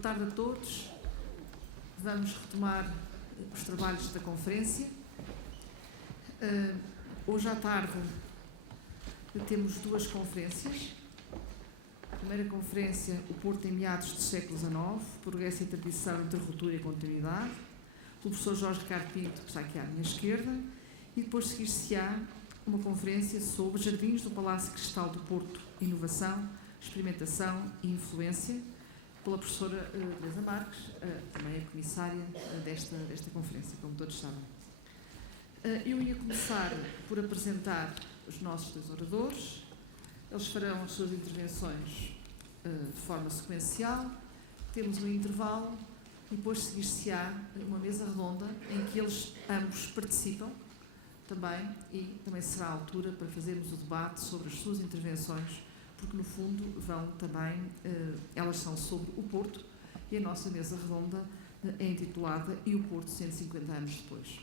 Boa tarde a todos. Vamos retomar os trabalhos da conferência. Hoje à tarde temos duas conferências. A primeira conferência, o Porto em meados do século XIX, Progresso e Tradição, Interruptura e Continuidade, pelo professor Jorge Ricardo Pinto, que está aqui à minha esquerda, e depois seguir-se-á uma conferência sobre Jardins do Palácio Cristal do Porto, Inovação, Experimentação e Influência, pela professora Teresa Marques, também a comissária desta conferência, como todos sabem. Eu ia começar por apresentar os nossos dois oradores. Eles farão as suas intervenções de forma sequencial. Temos um intervalo e depois seguir-se-á uma mesa redonda em que eles ambos participam também, e também será a altura para fazermos o debate sobre as suas intervenções, porque no fundo vão também, elas são sobre o Porto, e a nossa mesa redonda é intitulada E o Porto 150 anos depois.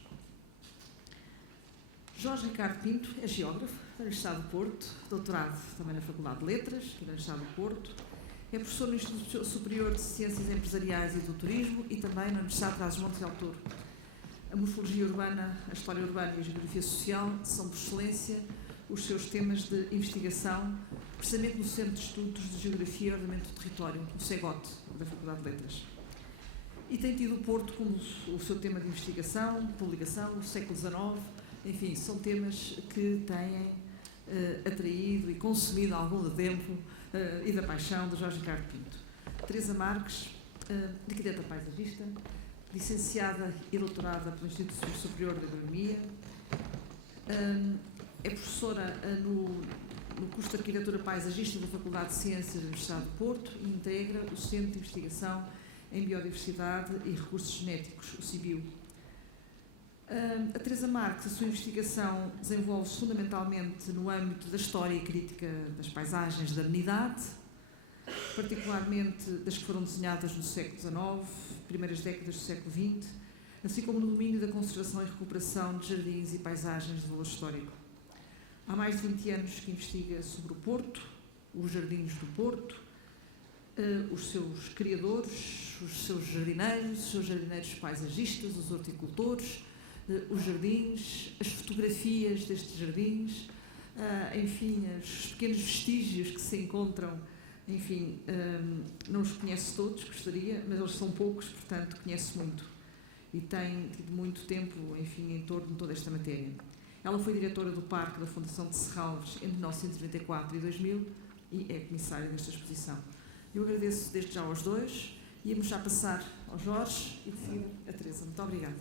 Jorge Ricardo Pinto é geógrafo da Universidade do Porto, doutorado também na Faculdade de Letras, aqui da Universidade do Porto, é professor no Instituto Superior de Ciências Empresariais e do Turismo e também na Universidade de Trás-os-Montes e Alto Douro. A morfologia urbana, a história urbana e a geografia social são, por excelência, os seus temas de investigação, precisamente no Centro de Estudos de Geografia e Ordenamento do Território, o CEGOT, da Faculdade de Letras. E tem tido o Porto como o seu tema de investigação, de publicação, o século XIX. Enfim, são temas que têm atraído e consumido algum do tempo e da paixão de Jorge Ricardo Pinto. Teresa Marques, arquiteta paisagista, licenciada e doutorada pelo Instituto Superior de Agronomia, é professora no curso de Arquitetura Paisagista da Faculdade de Ciências da Universidade do Porto e integra o Centro de Investigação em Biodiversidade e Recursos Genéticos, o CIBIO. A Teresa Marques, a sua investigação desenvolve-se fundamentalmente no âmbito da história e crítica das paisagens da amenidade, particularmente das que foram desenhadas no século XIX, primeiras décadas do século XX, assim como no domínio da conservação e recuperação de jardins e paisagens de valor histórico. Há mais de 20 anos que investiga sobre o Porto, os jardins do Porto, os seus criadores, os seus jardineiros paisagistas, os horticultores, os jardins, as fotografias destes jardins, enfim, os pequenos vestígios que se encontram, enfim, não os conhece todos, gostaria, mas eles são poucos, portanto, conhece muito. E tem tido muito tempo, enfim, em torno de toda esta matéria. Ela foi diretora do Parque da Fundação de Serralves entre 1994 e 2000 e é comissária desta exposição. Eu agradeço desde já aos dois. Íamos já passar ao Jorge e de seguida a Teresa. Muito obrigada.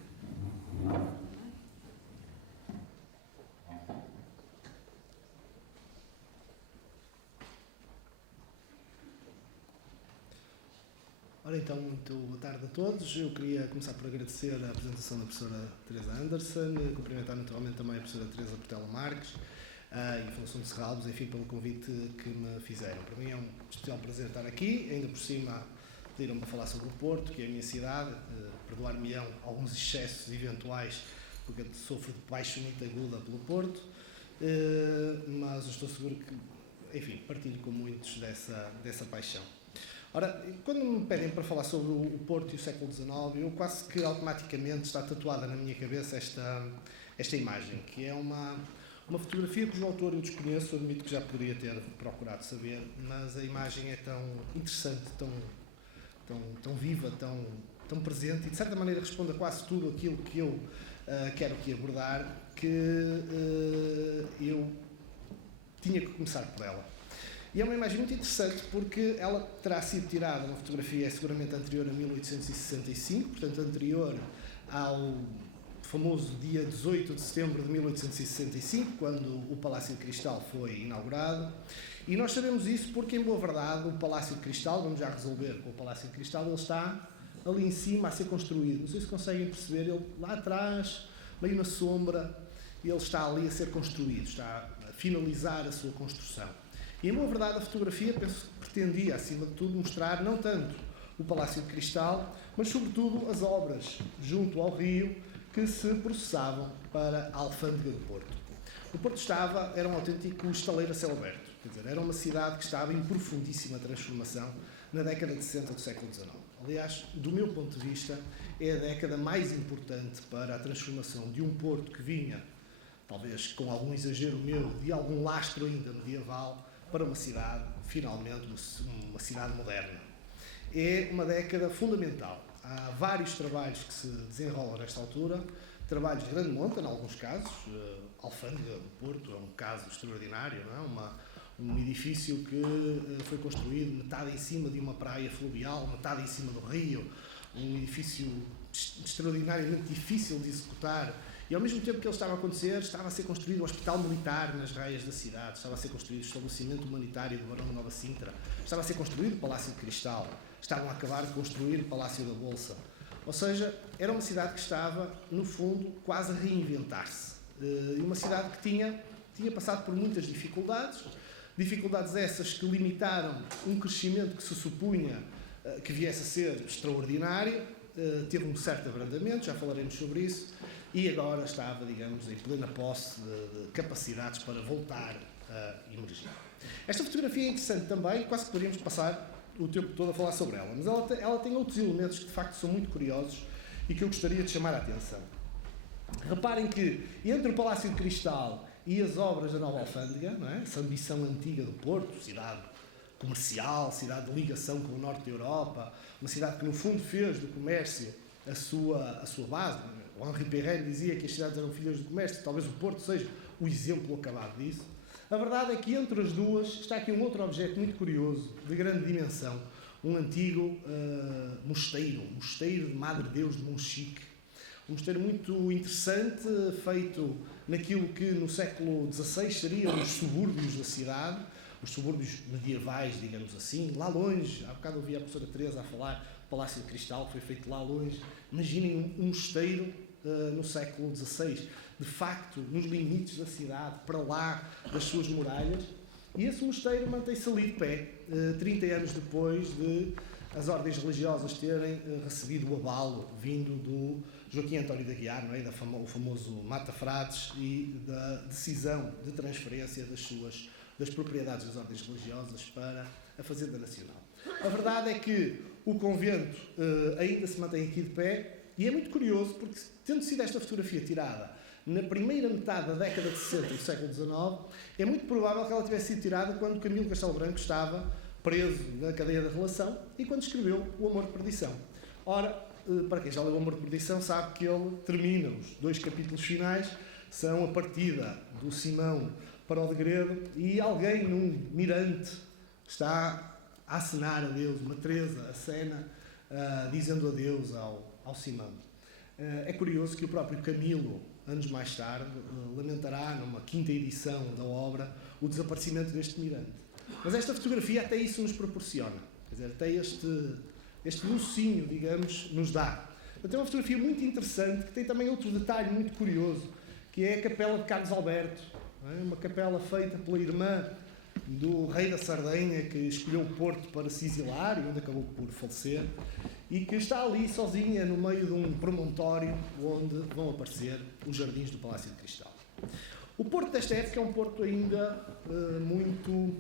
Ora então, muito boa tarde a todos. Eu queria começar por agradecer a apresentação da professora Teresa Anderson, cumprimentar naturalmente também a professora Teresa Portela Marques e a Fundação de Serralves, enfim, pelo convite que me fizeram. Para mim é um especial prazer estar aqui, ainda por cima pediram-me para falar sobre o Porto, que é a minha cidade, perdoar-me-ão alguns excessos eventuais, porque eu sofro de paixão muito aguda pelo Porto, mas eu estou seguro que, enfim, partilho com muitos dessa paixão. Ora, quando me pedem para falar sobre o Porto e o século XIX, eu quase que automaticamente está tatuada na minha cabeça esta imagem, que é uma fotografia cujo autor eu desconheço, admito que já poderia ter procurado saber, mas a imagem é tão interessante, tão viva, tão presente e de certa maneira responde a quase tudo aquilo que eu quero aqui abordar, que eu tinha que começar por ela. E é uma imagem muito interessante porque ela terá sido tirada, uma fotografia seguramente anterior a 1865, portanto anterior ao famoso dia 18 de setembro de 1865, quando o Palácio de Cristal foi inaugurado. E nós sabemos isso porque, em boa verdade, o Palácio de Cristal, vamos já resolver com o Palácio de Cristal, ele está ali em cima a ser construído. Não sei se conseguem perceber, ele lá atrás, meio na sombra, ele está ali a ser construído, está a finalizar a sua construção. E, em boa verdade, a fotografia, penso que pretendia, acima de tudo, mostrar não tanto o Palácio de Cristal, mas, sobretudo, as obras junto ao rio que se processavam para a Alfândega do Porto. O Porto era um autêntico estaleiro a céu aberto. Quer dizer, era uma cidade que estava em profundíssima transformação na década de 60 do século XIX. Aliás, do meu ponto de vista, é a década mais importante para a transformação de um Porto que vinha, talvez com algum exagero meu, de algum lastro ainda medieval, para uma cidade, finalmente, uma cidade moderna. É uma década fundamental. Há vários trabalhos que se desenrolam nesta altura, trabalhos de grande monta, em alguns casos. Alfândega do Porto é um caso extraordinário, não é? Um edifício que foi construído metade em cima de uma praia fluvial, metade em cima do rio, um edifício extraordinariamente difícil de executar, e ao mesmo tempo que ele estava a acontecer, estava a ser construído o hospital militar nas raias da cidade, estava a ser construído o estabelecimento humanitário do Barão de Nova Sintra, estava a ser construído o Palácio de Cristal, estavam a acabar de construir o Palácio da Bolsa. Ou seja, era uma cidade que estava, no fundo, quase a reinventar-se. E uma cidade que tinha passado por muitas dificuldades essas que limitaram um crescimento que se supunha que viesse a ser extraordinário, teve um certo abrandamento, já falaremos sobre isso, e agora estava, digamos, em plena posse de capacidades para voltar a emergir. Esta fotografia é interessante também, quase que poderíamos passar o tempo todo a falar sobre ela, mas ela tem outros elementos que de facto são muito curiosos e que eu gostaria de chamar a atenção. Reparem que entre o Palácio de Cristal e as obras da Nova Alfândega, não é? Essa ambição antiga do Porto, cidade comercial, cidade de ligação com o norte da Europa, uma cidade que no fundo fez do comércio a sua base. O Henri Perret dizia que as cidades eram filhas do comércio, talvez o Porto seja o exemplo acabado disso. A verdade é que entre as duas está aqui um outro objeto muito curioso, de grande dimensão, um antigo mosteiro de Madre Deus de Monchique. Um mosteiro muito interessante, feito naquilo que no século XVI seriam os subúrbios da cidade, os subúrbios medievais, digamos assim, lá longe. Há bocado ouvi a professora Teresa a falar do Palácio de Cristal, que foi feito lá longe. Imaginem um mosteiro no século XVI, de facto, nos limites da cidade, para lá das suas muralhas. E esse mosteiro mantém-se ali de pé, 30 anos depois de as ordens religiosas terem recebido o abalo vindo do Joaquim António de Aguiar, não é? O famoso Mata Frades, e da decisão de transferência das propriedades das ordens religiosas para a Fazenda Nacional. A verdade é que o convento ainda se mantém aqui de pé, e é muito curioso porque, tendo sido esta fotografia tirada na primeira metade da década de 60 do século XIX, é muito provável que ela tivesse sido tirada quando Camilo Castelo Branco estava preso na cadeia da relação e quando escreveu O Amor de Perdição. Ora, para quem já leu O Amor de Perdição sabe que ele termina, os 2 capítulos finais são a partida do Simão para o degredo e alguém num mirante está a acenar adeus, uma Teresa acena dizendo adeus ao Simão. É curioso que o próprio Camilo, anos mais tarde, lamentará numa 5ª edição da obra o desaparecimento deste mirante. Mas esta fotografia até isso nos proporciona, quer dizer, até este mocinho, digamos, nos dá. Então é uma fotografia muito interessante que tem também outro detalhe muito curioso, que é a capela de Carlos Alberto, não é? Uma capela feita pela irmã do rei da Sardenha, que escolheu o Porto para se exilar e onde acabou por falecer, e que está ali sozinha no meio de um promontório onde vão aparecer os jardins do Palácio de Cristal. O Porto desta época é um Porto ainda muito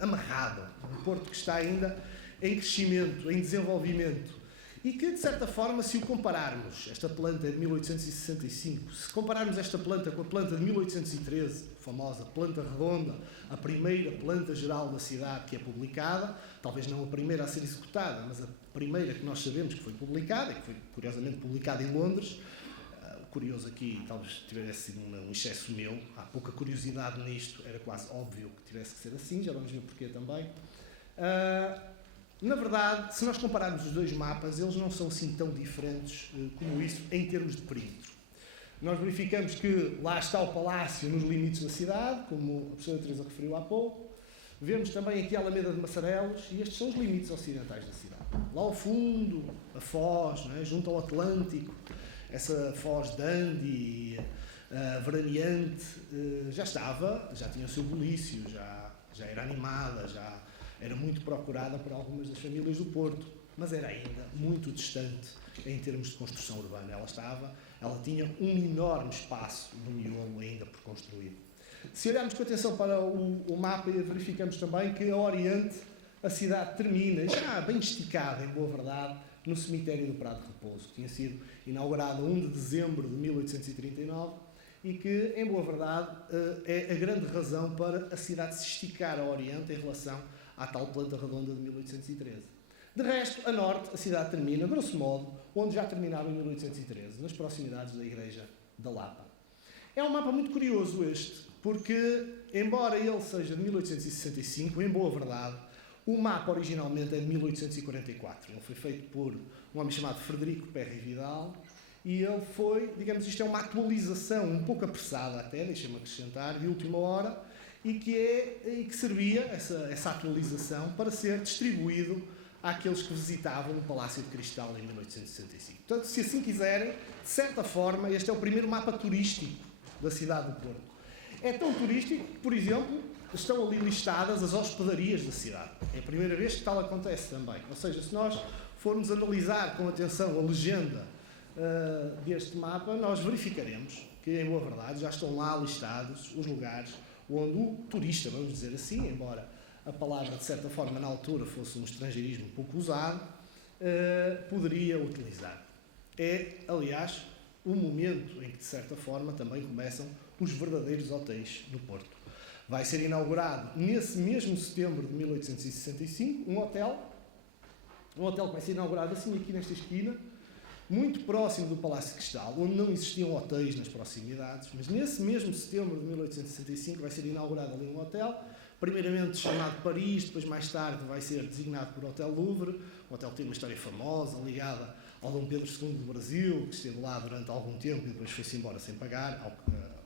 amarrado, um Porto que está ainda em crescimento, em desenvolvimento, e que, de certa forma, se o compararmos, esta planta de 1865, se compararmos esta planta com a planta de 1813, a famosa planta redonda, a primeira planta geral da cidade que é publicada, talvez não a primeira a ser executada, mas a primeira que nós sabemos que foi publicada, e que foi, curiosamente, publicada em Londres. Curioso aqui, talvez tivesse sido um excesso meu, há pouca curiosidade nisto, era quase óbvio que tivesse que ser assim, já vamos ver porquê também. Na verdade, se nós compararmos os 2 mapas, eles não são assim tão diferentes como isso em termos de perímetro. Nós verificamos que lá está o palácio nos limites da cidade, como a professora Teresa referiu há pouco. Vemos também aqui a Alameda de Massarelos, e estes são os limites ocidentais da cidade. Lá ao fundo, a Foz, não é? Junto ao Atlântico, essa Foz Dundee, veraneante, já tinha o seu bulício, já era animada, já era muito procurada por algumas das famílias do Porto, mas era ainda muito distante em termos de construção urbana. Ela tinha um enorme espaço no miolo ainda por construir. Se olharmos com atenção para o mapa, verificamos também que a oriente a cidade termina, já bem esticada, em boa verdade, no cemitério do Prado de Repouso, que tinha sido inaugurado a 1 de dezembro de 1839 e que, em boa verdade, é a grande razão para a cidade se esticar ao oriente em relação à tal planta redonda de 1813. De resto, a norte, a cidade termina, grosso modo, onde já terminava em 1813, nas proximidades da Igreja da Lapa. É um mapa muito curioso este, porque, embora ele seja de 1865, em boa verdade, o mapa originalmente é de 1844. Ele foi feito por um homem chamado Frederico Perry Vidal e ele foi, digamos, isto é uma atualização um pouco apressada até, deixem-me acrescentar, de última hora, e que servia, essa atualização, para ser distribuído àqueles que visitavam o Palácio de Cristal em 1865. Portanto, se assim quiserem, de certa forma, este é o primeiro mapa turístico da cidade do Porto. É tão turístico que, por exemplo, estão ali listadas as hospedarias da cidade. É a primeira vez que tal acontece também. Ou seja, se nós formos analisar com atenção a legenda deste mapa, nós verificaremos que, em boa verdade, já estão lá listados os lugares onde o turista, vamos dizer assim, embora a palavra, de certa forma, na altura fosse um estrangeirismo pouco usado, poderia utilizar. É, aliás, o momento em que, de certa forma, também começam os verdadeiros hotéis no Porto. Vai ser inaugurado, nesse mesmo setembro de 1865, um hotel que vai ser inaugurado assim aqui nesta esquina, muito próximo do Palácio de Cristal, onde não existiam hotéis nas proximidades, mas nesse mesmo setembro de 1865 vai ser inaugurado ali um hotel, primeiramente chamado Paris, depois mais tarde vai ser designado por Hotel Louvre. O hotel tem uma história famosa, ligada ao Dom Pedro II do Brasil, que esteve lá durante algum tempo e depois foi-se embora sem pagar,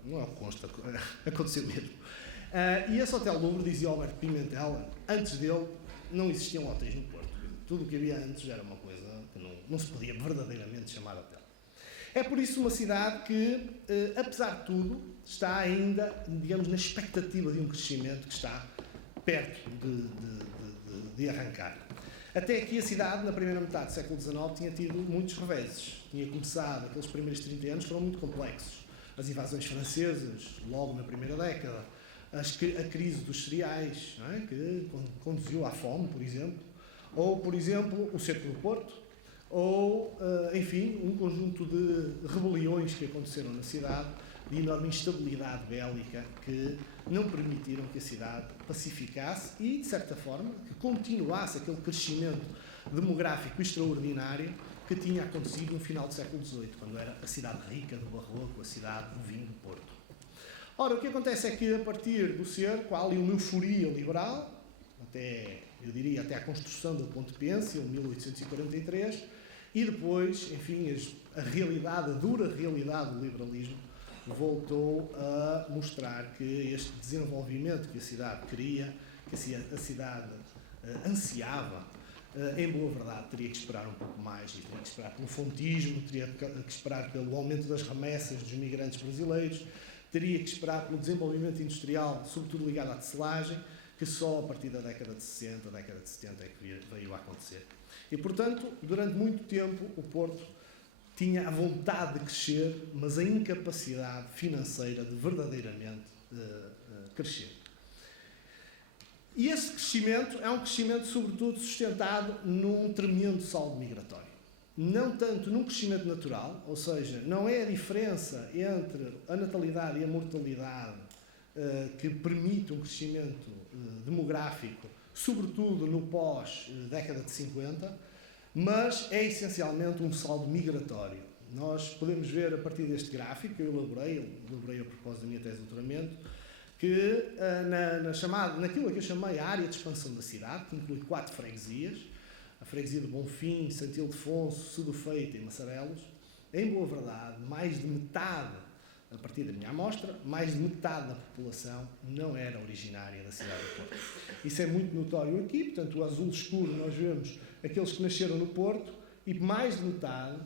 não é o que consta, aconteceu mesmo. E esse Hotel Louvre, dizia Alberto Pimentel, antes dele não existiam hotéis no Porto. Tudo o que havia antes era uma coisa que não se podia verdadeiramente chamar hotel. É por isso uma cidade que, apesar de tudo, está ainda, digamos, na expectativa de um crescimento que está perto de arrancar. Até aqui a cidade, na primeira metade do século XIX, tinha tido muitos reveses. Tinha começado, aqueles primeiros 30 anos foram muito complexos. As invasões francesas, logo na primeira década, a crise dos cereais, não é? Que conduziu à fome, por exemplo, ou, por exemplo, o cerco do Porto, ou, enfim, um conjunto de rebeliões que aconteceram na cidade, de enorme instabilidade bélica, que não permitiram que a cidade pacificasse e, de certa forma, que continuasse aquele crescimento demográfico extraordinário que tinha acontecido no final do século XVIII, quando era a cidade rica do barroco, a cidade do vinho do Porto. Ora, o que acontece é que, a partir do cerco, há ali uma euforia liberal, eu diria até à construção da Ponte Pêncil, em 1843, e depois, enfim, a dura realidade do liberalismo voltou a mostrar que este desenvolvimento que a cidade queria, que a cidade ansiava, em boa verdade, teria que esperar um pouco mais, teria que esperar pelo fontismo, teria que esperar pelo aumento das remessas dos migrantes brasileiros, teria que esperar pelo desenvolvimento industrial, sobretudo ligado à tecelagem, que só a partir da década de 60, década de 70 é que veio a acontecer. E, portanto, durante muito tempo, o Porto tinha a vontade de crescer, mas a incapacidade financeira de verdadeiramente crescer. E esse crescimento é um crescimento, sobretudo, sustentado num tremendo saldo migratório. Não tanto num crescimento natural, ou seja, não é a diferença entre a natalidade e a mortalidade que permite um crescimento demográfico, sobretudo no pós-década de 50, mas é essencialmente um saldo migratório. Nós podemos ver, a partir deste gráfico que eu elaborei a propósito da minha tese de doutoramento, que naquilo que eu chamei a área de expansão da cidade, que inclui 4 freguesias, a freguesia de Bonfim, Santo Ildefonso, Sedufeito e Massarelos, em boa verdade, mais de metade, a partir da minha amostra, mais de metade da população não era originária da cidade do Porto. Isso é muito notório aqui, portanto, o azul escuro nós vemos aqueles que nasceram no Porto e mais de metade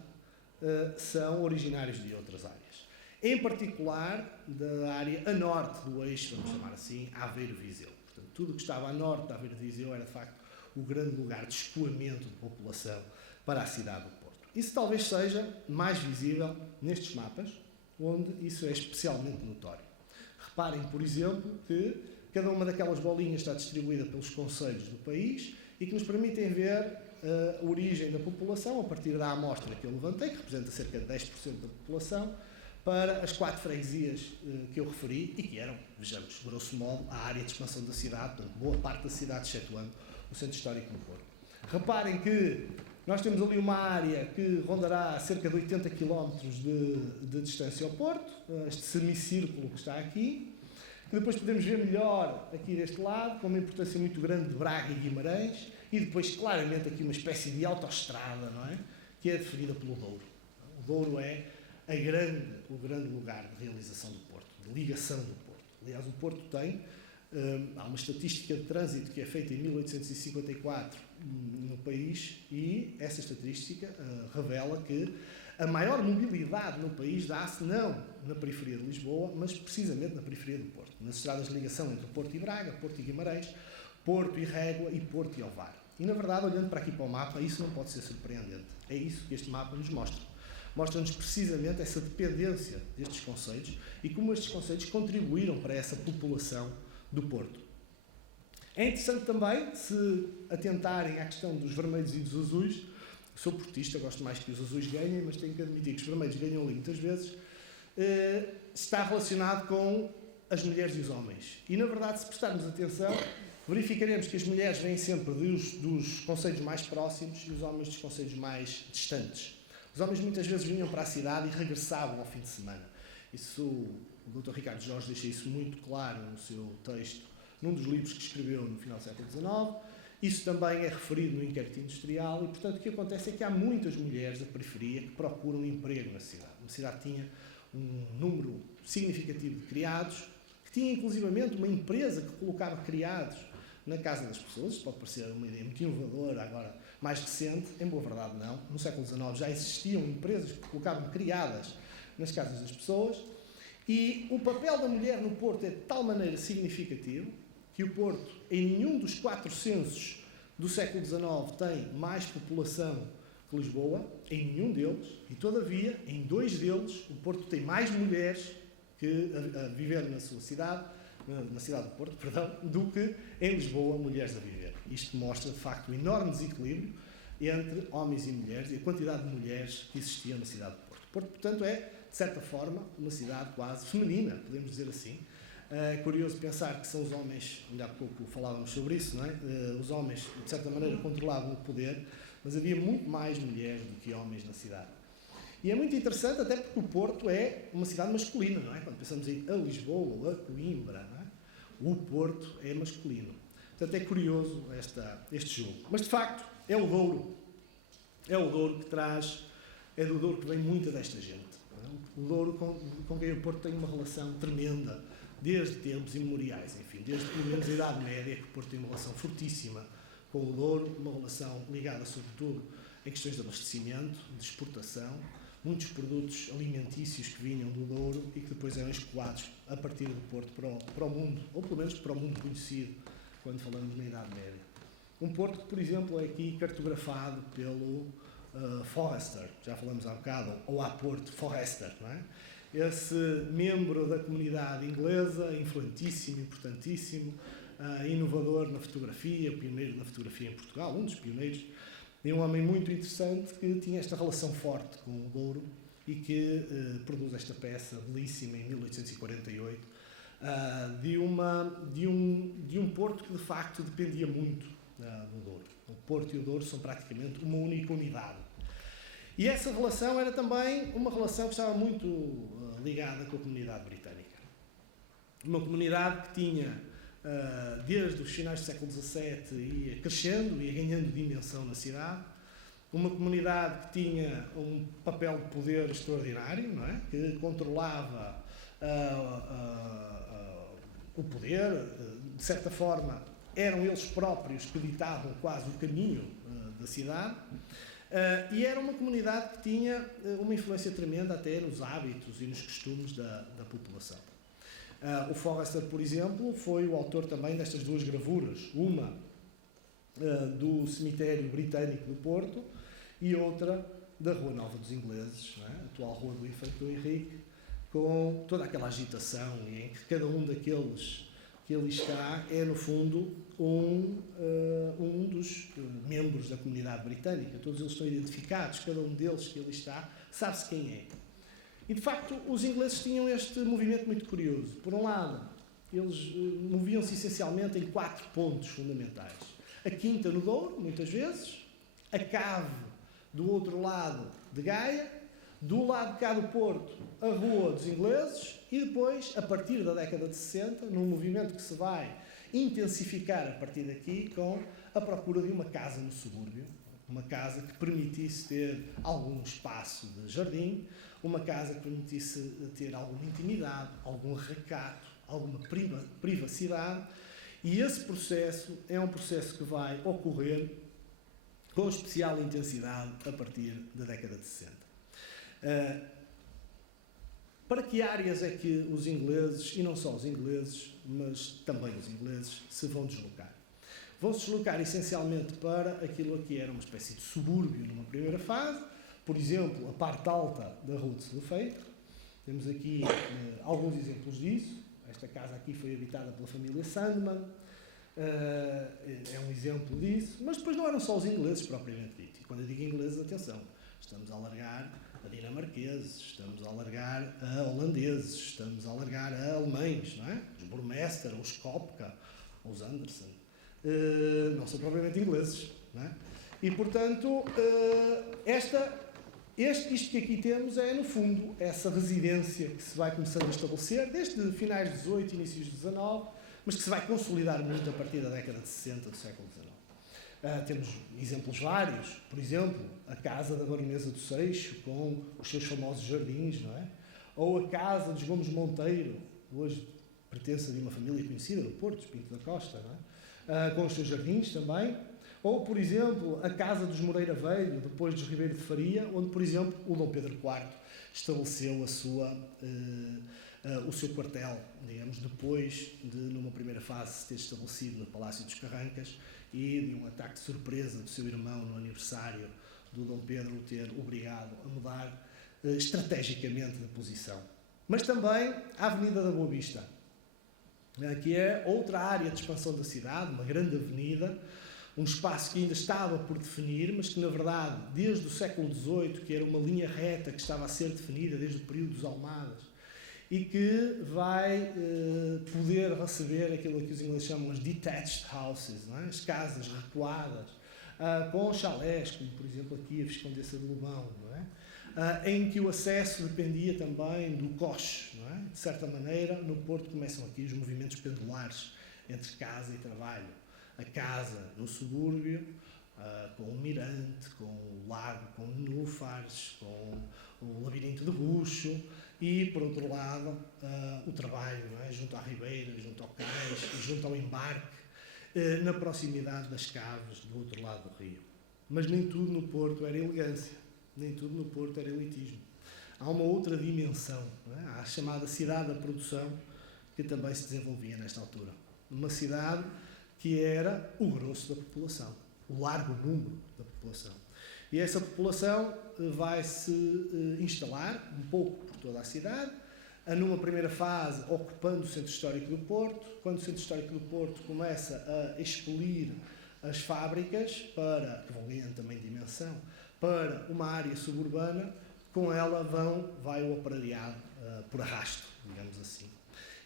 são originários de outras áreas. Em particular, da área a norte do eixo, vamos chamar assim, Aveiro-Viseu. Portanto, tudo o que estava a norte de Aveiro-Viseu era, de facto, o grande lugar de escoamento de população para a cidade do Porto. Isso talvez seja mais visível nestes mapas, onde isso é especialmente notório. Reparem, por exemplo, que cada uma daquelas bolinhas está distribuída pelos concelhos do país e que nos permitem ver a origem da população, a partir da amostra que eu levantei, que representa cerca de 10% da população, para as 4 freguesias que eu referi e que eram, vejamos, grosso modo, a área de expansão da cidade, portanto, boa parte da cidade, excetuando o centro histórico do Porto. Reparem que nós temos ali uma área que rondará cerca de 80 km de distância ao Porto, este semicírculo que está aqui, que depois podemos ver melhor aqui deste lado, com uma importância muito grande de Braga e Guimarães, e depois claramente aqui uma espécie de autoestrada, não é? Que é definida pelo Douro. O Douro é o grande lugar de realização do Porto, de ligação do Porto. Aliás, o Porto tem, há uma estatística de trânsito que é feita em 1854 no país, e essa estatística revela que a maior mobilidade no país dá-se não na periferia de Lisboa, mas precisamente na periferia do Porto, nas estradas de ligação entre Porto e Braga, Porto e Guimarães, Porto e Régua e Porto e Ovar. E, na verdade, olhando para aqui para o mapa, isso não pode ser surpreendente. É isso que este mapa nos mostra. Mostra-nos precisamente essa dependência destes conceitos e como estes conceitos contribuíram para essa população do Porto. É interessante também, se atentarem à questão dos vermelhos e dos azuis, sou portista, gosto mais que os azuis ganhem, mas tenho que admitir que os vermelhos ganham ali muitas vezes, está relacionado com as mulheres e os homens. E, na verdade, se prestarmos atenção, verificaremos que as mulheres vêm sempre dos concelhos mais próximos e os homens dos concelhos mais distantes. Os homens muitas vezes vinham para a cidade e regressavam ao fim de semana. Isso, o Dr. Ricardo Jorge deixa isso muito claro no seu texto, num dos livros que escreveu no final do século XIX. Isso também é referido no Inquérito Industrial e, portanto, o que acontece é que há muitas mulheres da periferia que procuram emprego na cidade. A cidade tinha um número significativo de criados, que tinha inclusivamente uma empresa que colocava criados na casa das pessoas. Isto pode parecer uma ideia muito inovadora, agora mais recente, em boa verdade não. No século XIX já existiam empresas que colocavam criadas nas casas das pessoas, e o papel da mulher no Porto é de tal maneira significativo que o Porto, em nenhum dos 4 censos do século XIX, tem mais população que Lisboa, em nenhum deles, e todavia, em 2 deles, o Porto tem mais mulheres que a viver na sua cidade, na cidade do Porto, perdão, do que em Lisboa, mulheres a viver. Isto mostra, de facto, o enorme desequilíbrio entre homens e mulheres e a quantidade de mulheres que existiam na cidade do Porto. O Porto, portanto, é, de certa forma, uma cidade quase feminina, podemos dizer assim. É curioso pensar que são os homens, ainda há pouco falávamos sobre isso, não é? Os homens, de certa maneira, controlavam o poder, mas havia muito mais mulheres do que homens na cidade. E é muito interessante, até porque o Porto é uma cidade masculina, não é? Quando pensamos em a Lisboa ou a Coimbra, não é? O Porto é masculino. Portanto, é curioso este jogo. Mas, de facto, é o Douro. É o Douro que traz, é do Douro que vem muita desta gente. Não é? O Douro com quem o Porto tem uma relação tremenda, desde tempos imemoriais, enfim, desde pelo menos a Idade Média, que o Porto tem uma relação fortíssima com o Douro, uma relação ligada, sobretudo, em questões de abastecimento, de exportação, muitos produtos alimentícios que vinham do Douro e que depois eram escoados a partir do Porto para o mundo, ou pelo menos para o mundo conhecido, quando falamos na Idade Média. Um Porto que, por exemplo, é aqui cartografado pelo Forrester, já falamos há bocado, ou a Porto Forrester, não é? Esse membro da comunidade inglesa, influentíssimo, importantíssimo, inovador na fotografia, pioneiro na fotografia em Portugal, um dos pioneiros, e um homem muito interessante que tinha esta relação forte com o Douro e que produz esta peça belíssima em 1848, de um Porto que de facto dependia muito do Douro. O Porto e o Douro são praticamente uma única unidade. E essa relação era também uma relação que estava muito ligada com a comunidade britânica. Uma comunidade que tinha, desde os finais do século XVII, ia crescendo, ia ganhando dimensão na cidade. Uma comunidade que tinha um papel de poder extraordinário, não é? Que controlava o poder, de certa forma, eram eles próprios que ditavam quase o caminho da cidade. E era uma comunidade que tinha uma influência tremenda até nos hábitos e nos costumes da população. O Forrester, por exemplo, foi o autor também destas 2 gravuras, uma do cemitério britânico do Porto e outra da Rua Nova dos Ingleses, não é? A atual Rua do Infante do Henrique, com toda aquela agitação em que cada um daqueles que ali está é, no fundo, um dos membros da comunidade britânica. Todos eles estão identificados, cada um deles que ali está, sabe-se quem é. E, de facto, os ingleses tinham este movimento muito curioso. Por um lado, eles moviam-se essencialmente em 4 pontos fundamentais. A Quinta no Douro, muitas vezes, a Cave do outro lado de Gaia, do lado de cá do Porto, a Rua dos Ingleses, e depois, a partir da década de 60, num movimento que se vai intensificar a partir daqui, com a procura de uma casa no subúrbio, uma casa que permitisse ter algum espaço de jardim, uma casa que permitisse ter alguma intimidade, algum recato, alguma privacidade, e esse processo é um processo que vai ocorrer com especial intensidade a partir da década de 60. Para que áreas é que os ingleses, e não só os ingleses, mas também os ingleses, se vão deslocar? Vão-se deslocar essencialmente para aquilo que era uma espécie de subúrbio numa primeira fase, por exemplo, a parte alta da Rua de Selefeito. Temos aqui alguns exemplos disso. Esta casa aqui foi habitada pela família Sandman, é um exemplo disso, mas depois não eram só os ingleses propriamente dito. E quando eu digo ingleses, atenção, estamos a alargar a dinamarqueses, estamos a alargar a holandeses, estamos a alargar a alemães, não é? Os Burmester, os Kopka, os Anderson, não são propriamente ingleses, não é? E, portanto, isto que aqui temos é, no fundo, essa residência que se vai começando a estabelecer desde finais de 18 e inícios de 19, mas que se vai consolidar muito a partir da década de 60 do século XIX. Temos exemplos vários, por exemplo, a casa da Baronesa do Seixo, com os seus famosos jardins, não é? Ou a casa dos Gomes Monteiro, hoje pertence a uma família conhecida do Porto, dos Pinto da Costa, não é? Com os seus jardins também. Ou, por exemplo, a casa dos Moreira Velho, depois dos Ribeiro de Faria, onde, por exemplo, o Dom Pedro IV estabeleceu o seu quartel, digamos, depois de, numa primeira fase, se ter estabelecido no Palácio dos Carrancas e de um ataque de surpresa do seu irmão no aniversário do Dom Pedro o ter obrigado a mudar estrategicamente de posição. Mas também a Avenida da Boa Vista, que é outra área de expansão da cidade, uma grande avenida, um espaço que ainda estava por definir, mas que, na verdade, desde o século XVIII, que era uma linha reta que estava a ser definida desde o período dos Almadas, e que vai poder receber aquilo que os ingleses chamam as detached houses, não é? As casas recuadas, com chalés, como, por exemplo, aqui a Viscondessa de Lobão, não é? Em que o acesso dependia também do coche, não é? De certa maneira, no Porto começam aqui os movimentos pendulares entre casa e trabalho. A casa no subúrbio, com o mirante, com o lago, com nenúfares, com o labirinto de Buxo, e, por outro lado, o trabalho, não é? Junto à ribeira, junto ao cais, junto ao embarque, na proximidade das caves do outro lado do rio. Mas nem tudo no Porto era elegância, nem tudo no Porto era elitismo. Há uma outra dimensão, não é? Há a chamada cidade da produção, que também se desenvolvia nesta altura. Uma cidade que era o grosso da população, o largo número da população. E essa população vai se instalar um pouco por toda a cidade, numa primeira fase ocupando o centro histórico do Porto. Quando o centro histórico do Porto começa a expelir as fábricas, que vão ganhando também dimensão, para uma área suburbana, com ela vai o operariado por arrasto, digamos assim.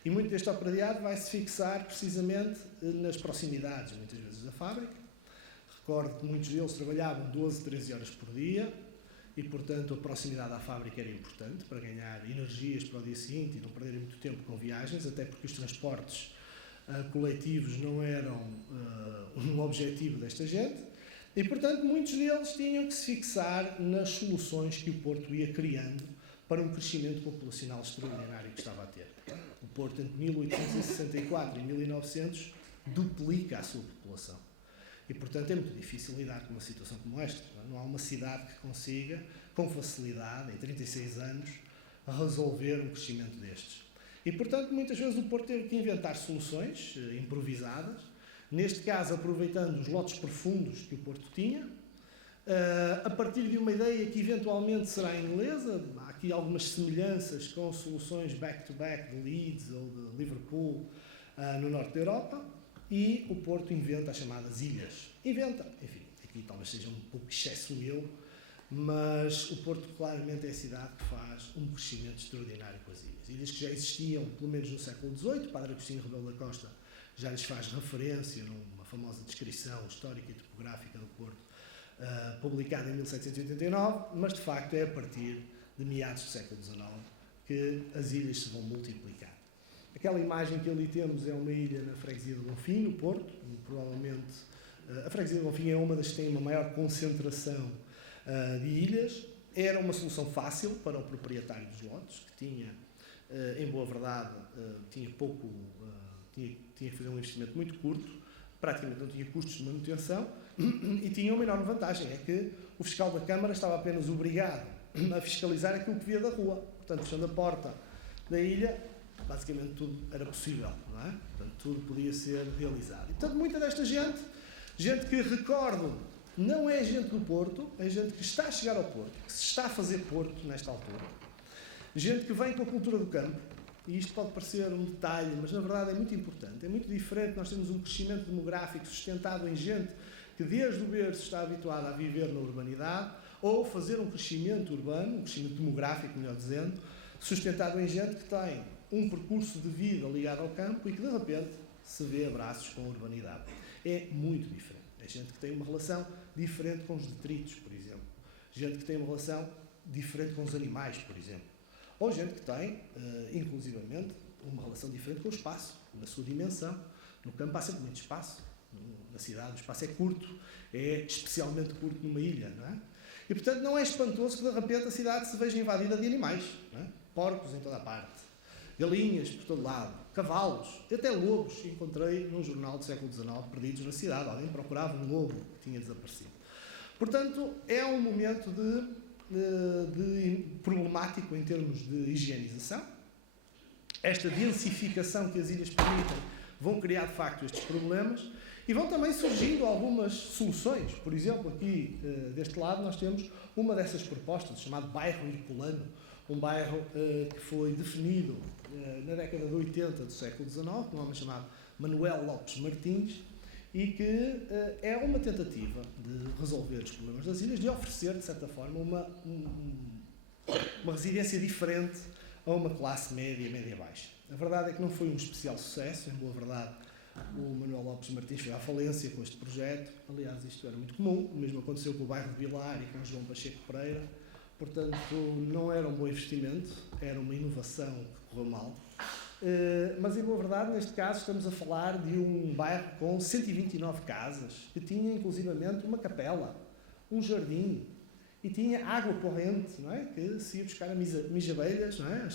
E muito deste operariado vai se fixar precisamente nas proximidades, muitas vezes, da fábrica. Recordo que muitos deles trabalhavam 12, 13 horas por dia e, portanto, a proximidade à fábrica era importante para ganhar energias para o dia seguinte e não perderem muito tempo com viagens, até porque os transportes coletivos não eram um objetivo desta gente. E, portanto, muitos deles tinham que se fixar nas soluções que o Porto ia criando para um crescimento populacional extraordinário que estava a ter. O Porto, entre 1864 e 1900, duplica a sua população. E, portanto, é muito difícil lidar com uma situação como esta. Não há uma cidade que consiga, com facilidade, em 36 anos, resolver um crescimento destes. E, portanto, muitas vezes o Porto teve que inventar soluções improvisadas, neste caso aproveitando os lotes profundos que o Porto tinha, a partir de uma ideia que eventualmente será inglesa. Há aqui algumas semelhanças com soluções back-to-back de Leeds ou de Liverpool, no norte da Europa, e o Porto inventa as chamadas ilhas. Inventa, enfim, aqui talvez seja um pouco excesso meu, mas o Porto claramente é a cidade que faz um crescimento extraordinário com as ilhas. Ilhas que já existiam, pelo menos no século XVIII, o Padre Agostinho Rebelo da Costa já lhes faz referência numa famosa descrição histórica e topográfica do Porto, publicada em 1789, mas de facto é a partir de meados do século XIX que as ilhas se vão multiplicar. Aquela imagem que ali temos é uma ilha na freguesia de Bonfim, no Porto. Provavelmente a freguesia de Bonfim é uma das que tem uma maior concentração de ilhas. Era uma solução fácil para o proprietário dos lotes, que tinha, em boa verdade, tinha que fazer um investimento muito curto, praticamente não tinha custos de manutenção, e tinha uma enorme vantagem, é que o fiscal da Câmara estava apenas obrigado a fiscalizar aquilo que via da rua. Portanto, fechando a porta da ilha, basicamente tudo era possível, não é? Portanto, tudo podia ser realizado. E, portanto, muita desta gente que, recordo, não é gente do Porto, é gente que está a chegar ao Porto, que se está a fazer Porto nesta altura, gente que vem com a cultura do campo, e isto pode parecer um detalhe, mas na verdade é muito importante, é muito diferente. Nós temos um crescimento demográfico sustentado em gente que desde o berço está habituada a viver na urbanidade, ou fazer um crescimento urbano, um crescimento demográfico, melhor dizendo, sustentado em gente que tem um percurso de vida ligado ao campo e que de repente se vê a braços com a urbanidade. É muito diferente. É gente que tem uma relação diferente com os detritos, por exemplo. Gente que tem uma relação diferente com os animais, por exemplo. Ou gente que tem, inclusivamente, uma relação diferente com o espaço, na sua dimensão. No campo há sempre muito espaço. Na cidade o espaço é curto, é especialmente curto numa ilha, não é? E, portanto, não é espantoso que, de repente, a cidade se veja invadida de animais, não é? Porcos em toda a parte, galinhas por todo lado, cavalos, até lobos. Encontrei num jornal do século XIX perdidos na cidade. Alguém procurava um lobo que tinha desaparecido. Portanto, é um momento de problemático em termos de higienização. Esta densificação que as ilhas permitem vão criar, de facto, estes problemas. E vão também surgindo algumas soluções. Por exemplo, aqui deste lado nós temos uma dessas propostas, chamado bairro Herculano, um bairro que foi definido na década de 80 do século XIX, por um homem chamado Manuel Lopes Martins, e que é uma tentativa de resolver os problemas das ilhas, de oferecer, de certa forma, uma residência diferente a uma classe média, média-baixa. A verdade é que não foi um especial sucesso, em boa verdade. O Manuel Lopes Martins foi à falência com este projeto. Aliás, isto era muito comum. O mesmo aconteceu com o bairro de Vilar e com o João Pacheco Pereira. Portanto, não era um bom investimento, era uma inovação que correu mal. Mas, em boa verdade, neste caso, estamos a falar de um bairro com 129 casas, que tinha, inclusivamente, uma capela, um jardim, e tinha água corrente, não é? Que se ia buscar a Mijabelhas, não é?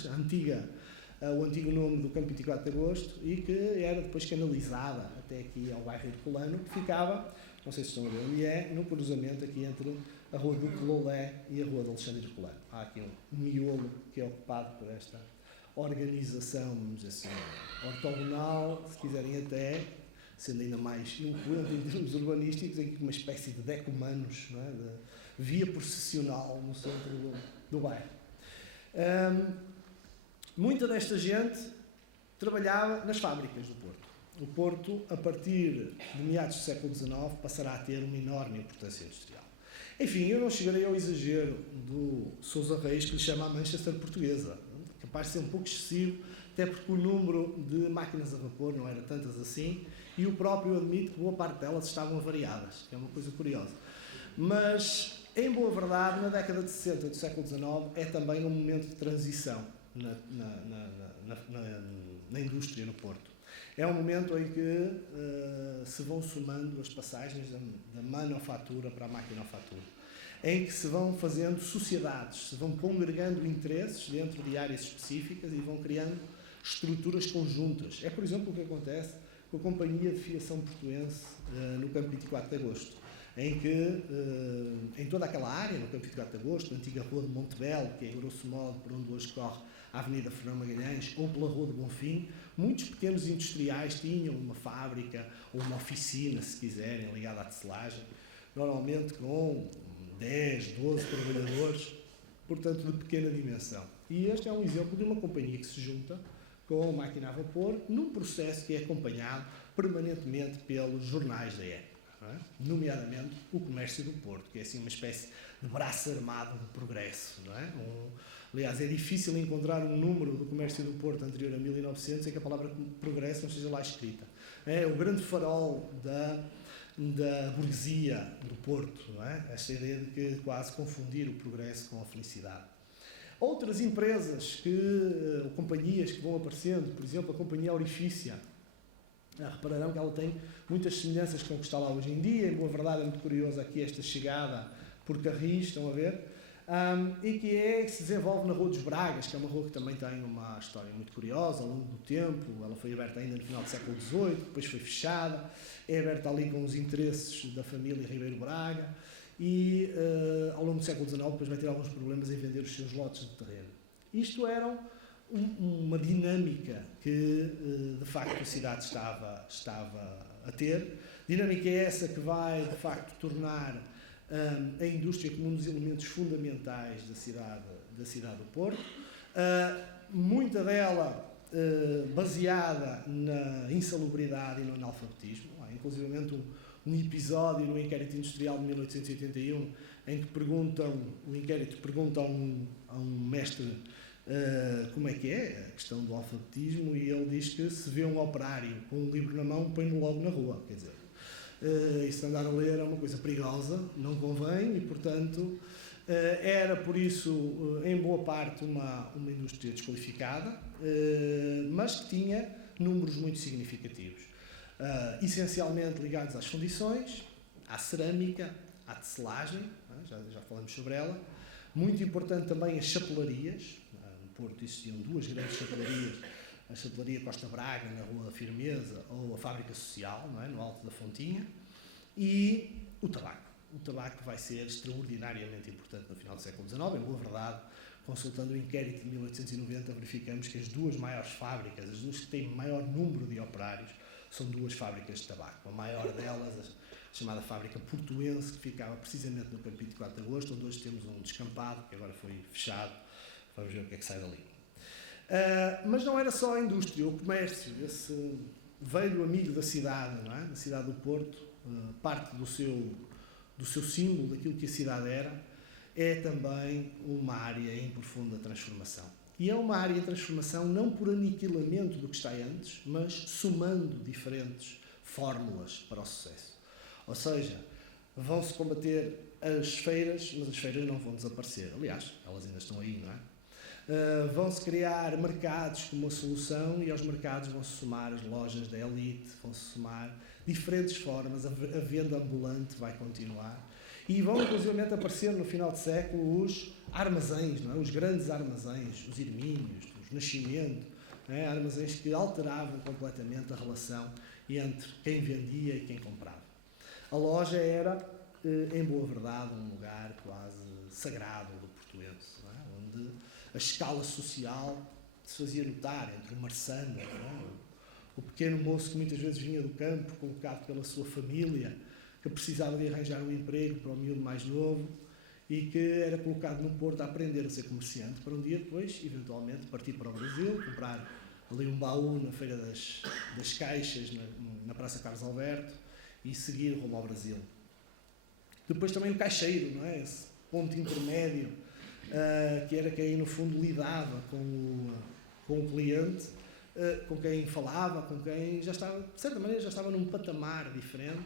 O antigo nome do Campo 24 de Agosto, e que era depois canalizada até aqui ao bairro Herculano, que ficava, não sei se estão a ver onde é, no cruzamento aqui entre a Rua do Cololé e a Rua de Alexandre Herculano. Há aqui um miolo que é ocupado por esta organização, vamos dizer assim, ortogonal, se quiserem até, sendo ainda mais eloquente em termos urbanísticos, aqui uma espécie de decumanos, não é? De via processional no centro do bairro. Muita desta gente trabalhava nas fábricas do Porto. O Porto, a partir de meados do século XIX, passará a ter uma enorme importância industrial. Enfim, eu não chegarei ao exagero do Sousa Reis, que lhe chama a Manchester portuguesa, capaz de ser um pouco excessivo, até porque o número de máquinas a vapor não era tantas assim, e o próprio admite que boa parte delas estavam avariadas, que é uma coisa curiosa. Mas, em boa verdade, na década de 60 do século XIX, é também um momento de transição na indústria no Porto. É um momento em que se vão somando as passagens da manufatura para a maquinofatura, em que se vão fazendo sociedades, se vão congregando interesses dentro de áreas específicas e vão criando estruturas conjuntas. É, por exemplo, o que acontece com a Companhia de Fiação Portuense no Campo 24 de Agosto, em que, em toda aquela área, no Campo 24 de Agosto, na antiga Rua de Montebello, que é, grosso modo, por onde hoje corre a Avenida Fernão Magalhães, ou pela Rua de Bonfim, muitos pequenos industriais tinham uma fábrica ou uma oficina, se quiserem, ligada à tecelagem, normalmente com 10, 12 trabalhadores, portanto, de pequena dimensão. E este é um exemplo de uma companhia que se junta com máquina a vapor, num processo que é acompanhado permanentemente pelos jornais da época, não é? Nomeadamente o Comércio do Porto, que é assim uma espécie de braço armado do progresso. Não é? Aliás, é difícil encontrar um número do Comércio do Porto anterior a 1900 em que a palavra progresso não esteja lá escrita. É o grande farol da burguesia do Porto, não é? Esta ideia de que quase confundir o progresso com a felicidade. Outras empresas ou companhias que vão aparecendo, por exemplo, a Companhia Aurifícia, repararão que ela tem muitas semelhanças com o que está lá hoje em dia. Em boa verdade, é muito curiosa aqui esta chegada por Carris, estão a ver? E que se desenvolve na Rua dos Bragas, que é uma rua que também tem uma história muito curiosa ao longo do tempo. Ela foi aberta ainda no final do século XVIII, depois foi fechada, é aberta ali com os interesses da família Ribeiro Braga e ao longo do século XIX depois vai ter alguns problemas em vender os seus lotes de terreno. Isto era uma dinâmica que de facto a cidade estava a ter. Dinâmica é essa que vai de facto tornar a indústria como um dos elementos fundamentais da cidade do Porto, muita dela baseada na insalubridade e no analfabetismo. Há inclusivamente um episódio no inquérito industrial de 1881 em que o inquérito pergunta a um mestre como é que é a questão do alfabetismo, e ele diz que se vê um operário com um livro na mão, põe-no logo na rua. Quer dizer, isso de andar a ler é uma coisa perigosa, não convém, e portanto era por isso em boa parte uma indústria desqualificada, mas que tinha números muito significativos, essencialmente ligados às fundições, à cerâmica, à tecelagem, já falamos sobre ela. Muito importante também as chapelarias. No Porto existiam duas grandes chapelarias, a Chapelaria Costa Braga, na Rua da Firmeza, ou a Fábrica Social, não é? No Alto da Fontinha, e o tabaco. O tabaco vai ser extraordinariamente importante no final do século XIX. Em boa verdade, consultando o inquérito de 1890, verificamos que as duas maiores fábricas, as duas que têm maior número de operários, são duas fábricas de tabaco. A maior delas, a chamada Fábrica Portuense, que ficava precisamente no Campo 24 de Agosto, onde hoje temos um descampado, que agora foi fechado. Vamos ver o que é que sai dali. Mas não era só a indústria, o comércio, esse velho amigo da cidade, não é? Da cidade do Porto, parte do seu símbolo, daquilo que a cidade era, é também uma área em profunda transformação. E é uma área em transformação não por aniquilamento do que está antes, mas somando diferentes fórmulas para o sucesso. Ou seja, vão-se combater as feiras, mas as feiras não vão desaparecer. Aliás, elas ainda estão aí, não é? Vão-se criar mercados como uma solução, e aos mercados vão-se somar as lojas da elite, vão-se somar diferentes formas, a venda ambulante vai continuar, e vão inclusivamente aparecer no final de século os armazéns, não é? Os grandes armazéns, os Hermínios, os Nascimento, não é? Armazéns que alteravam completamente a relação entre quem vendia e quem comprava. A loja era, em boa verdade, um lugar quase sagrado do portuense, não é? Onde a escala social se fazia notar entre o marçano, não é? O pequeno moço que muitas vezes vinha do campo, colocado pela sua família, que precisava de arranjar um emprego para o miúdo mais novo e que era colocado no Porto a aprender a ser comerciante, para um dia depois, eventualmente, partir para o Brasil, comprar ali um baú na Feira das Caixas, na Praça Carlos Alberto, e seguir rumo ao Brasil. Depois também o caixeiro, não é? Esse ponto intermédio, que era quem, no fundo, lidava com o cliente, com quem falava, com quem já estava, de certa maneira, já estava num patamar diferente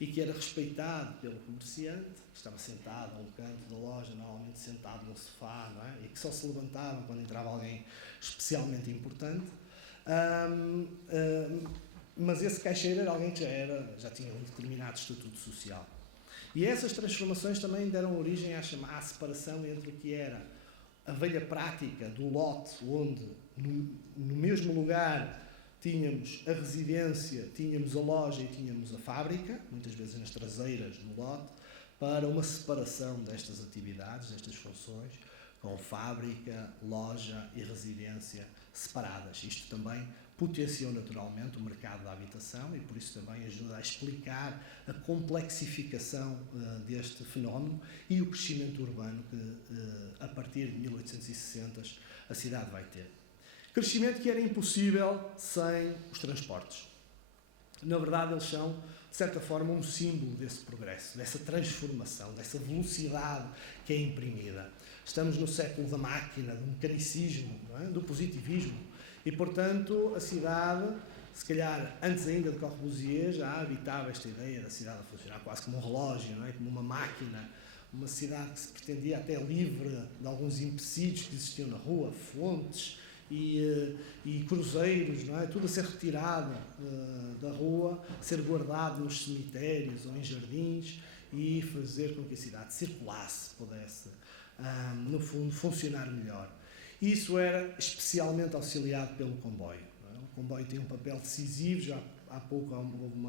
e que era respeitado pelo comerciante, que estava sentado a um canto da loja, normalmente sentado num sofá, não é? E que só se levantava quando entrava alguém especialmente importante. Mas esse caixeiro era alguém que já tinha um determinado estatuto social. E essas transformações também deram origem à separação entre o que era a velha prática do lote, onde no mesmo lugar tínhamos a residência, tínhamos a loja e tínhamos a fábrica, muitas vezes nas traseiras do lote, para uma separação destas atividades, destas funções, com fábrica, loja e residência separadas. Isto também potenciou naturalmente o mercado da habitação e por isso também ajuda a explicar a complexificação deste fenómeno e o crescimento urbano que a partir de 1860 a cidade vai ter. Crescimento que era impossível sem os transportes. Na verdade, eles são, de certa forma, um símbolo desse progresso, dessa transformação, dessa velocidade que é imprimida. Estamos no século da máquina, do mecanicismo, não é? Do positivismo. E, portanto, a cidade, se calhar, antes ainda de Corbusier, já habitava esta ideia da cidade a funcionar quase como um relógio, não é? Como uma máquina, uma cidade que se pretendia até livre de alguns empecilhos que existiam na rua, fontes e cruzeiros, não é? Tudo a ser retirado da rua, ser guardado nos cemitérios ou em jardins e fazer com que a cidade circulasse, pudesse, no fundo, funcionar melhor. Isso era especialmente auxiliado pelo comboio. Não é? O comboio tem um papel decisivo, já há pouco houve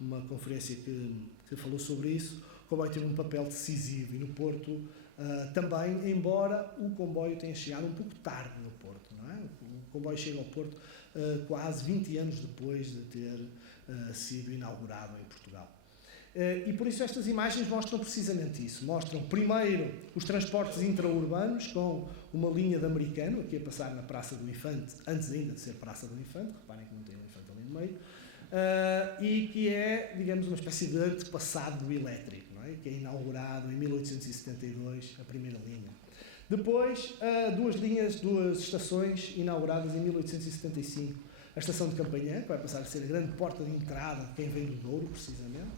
uma conferência que falou sobre isso. O comboio tem um papel decisivo e no Porto também, embora o comboio tenha chegado um pouco tarde no Porto. Não é? O comboio chega ao Porto quase 20 anos depois de ter sido inaugurado em Portugal. E por isso estas imagens mostram precisamente isso. Mostram primeiro os transportes intraurbanos com uma linha de Americano, aqui a passar na Praça do Infante, antes ainda de ser Praça do Infante, reparem que não tem um Infante ali no meio, e que é, digamos, uma espécie de antepassado do elétrico, não é? Que é inaugurado em 1872, a primeira linha. Depois, duas estações inauguradas em 1875. A estação de Campanhã, que vai passar a ser a grande porta de entrada de quem vem do Douro, precisamente,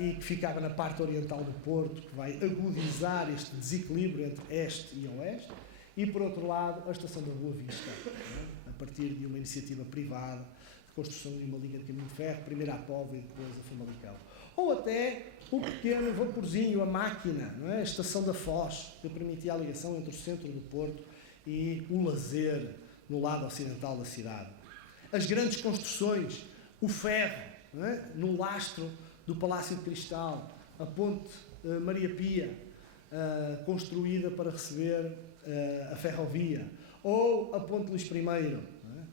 e que ficava na parte oriental do Porto, que vai agudizar este desequilíbrio entre este e oeste. E, por outro lado, a estação da Boa Vista, a partir de uma iniciativa privada, de construção de uma linha de caminho de ferro, primeiro à Póvoa e depois a Famalicão. Ou até o pequeno vaporzinho, a máquina, não é? A estação da Foz, que permitia a ligação entre o centro do Porto e o lazer no lado ocidental da cidade. As grandes construções, o ferro, não é? No lastro do Palácio de Cristal, a ponte Maria Pia, construída para receber a ferrovia, ou a ponte Luís I, não é?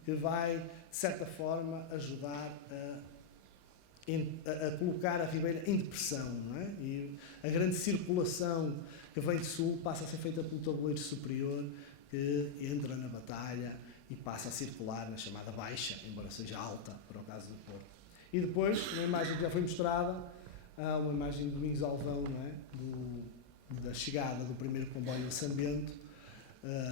Que vai, de certa forma, ajudar a colocar a Ribeira em depressão, não é? E a grande circulação que vem de sul passa a ser feita pelo tabuleiro superior, que entra na Batalha e passa a circular na chamada Baixa, embora seja alta, para o caso do Porto. E depois, uma imagem que já foi mostrada, uma imagem de Domingos Alvão, não é? Da chegada do primeiro comboio a São Bento,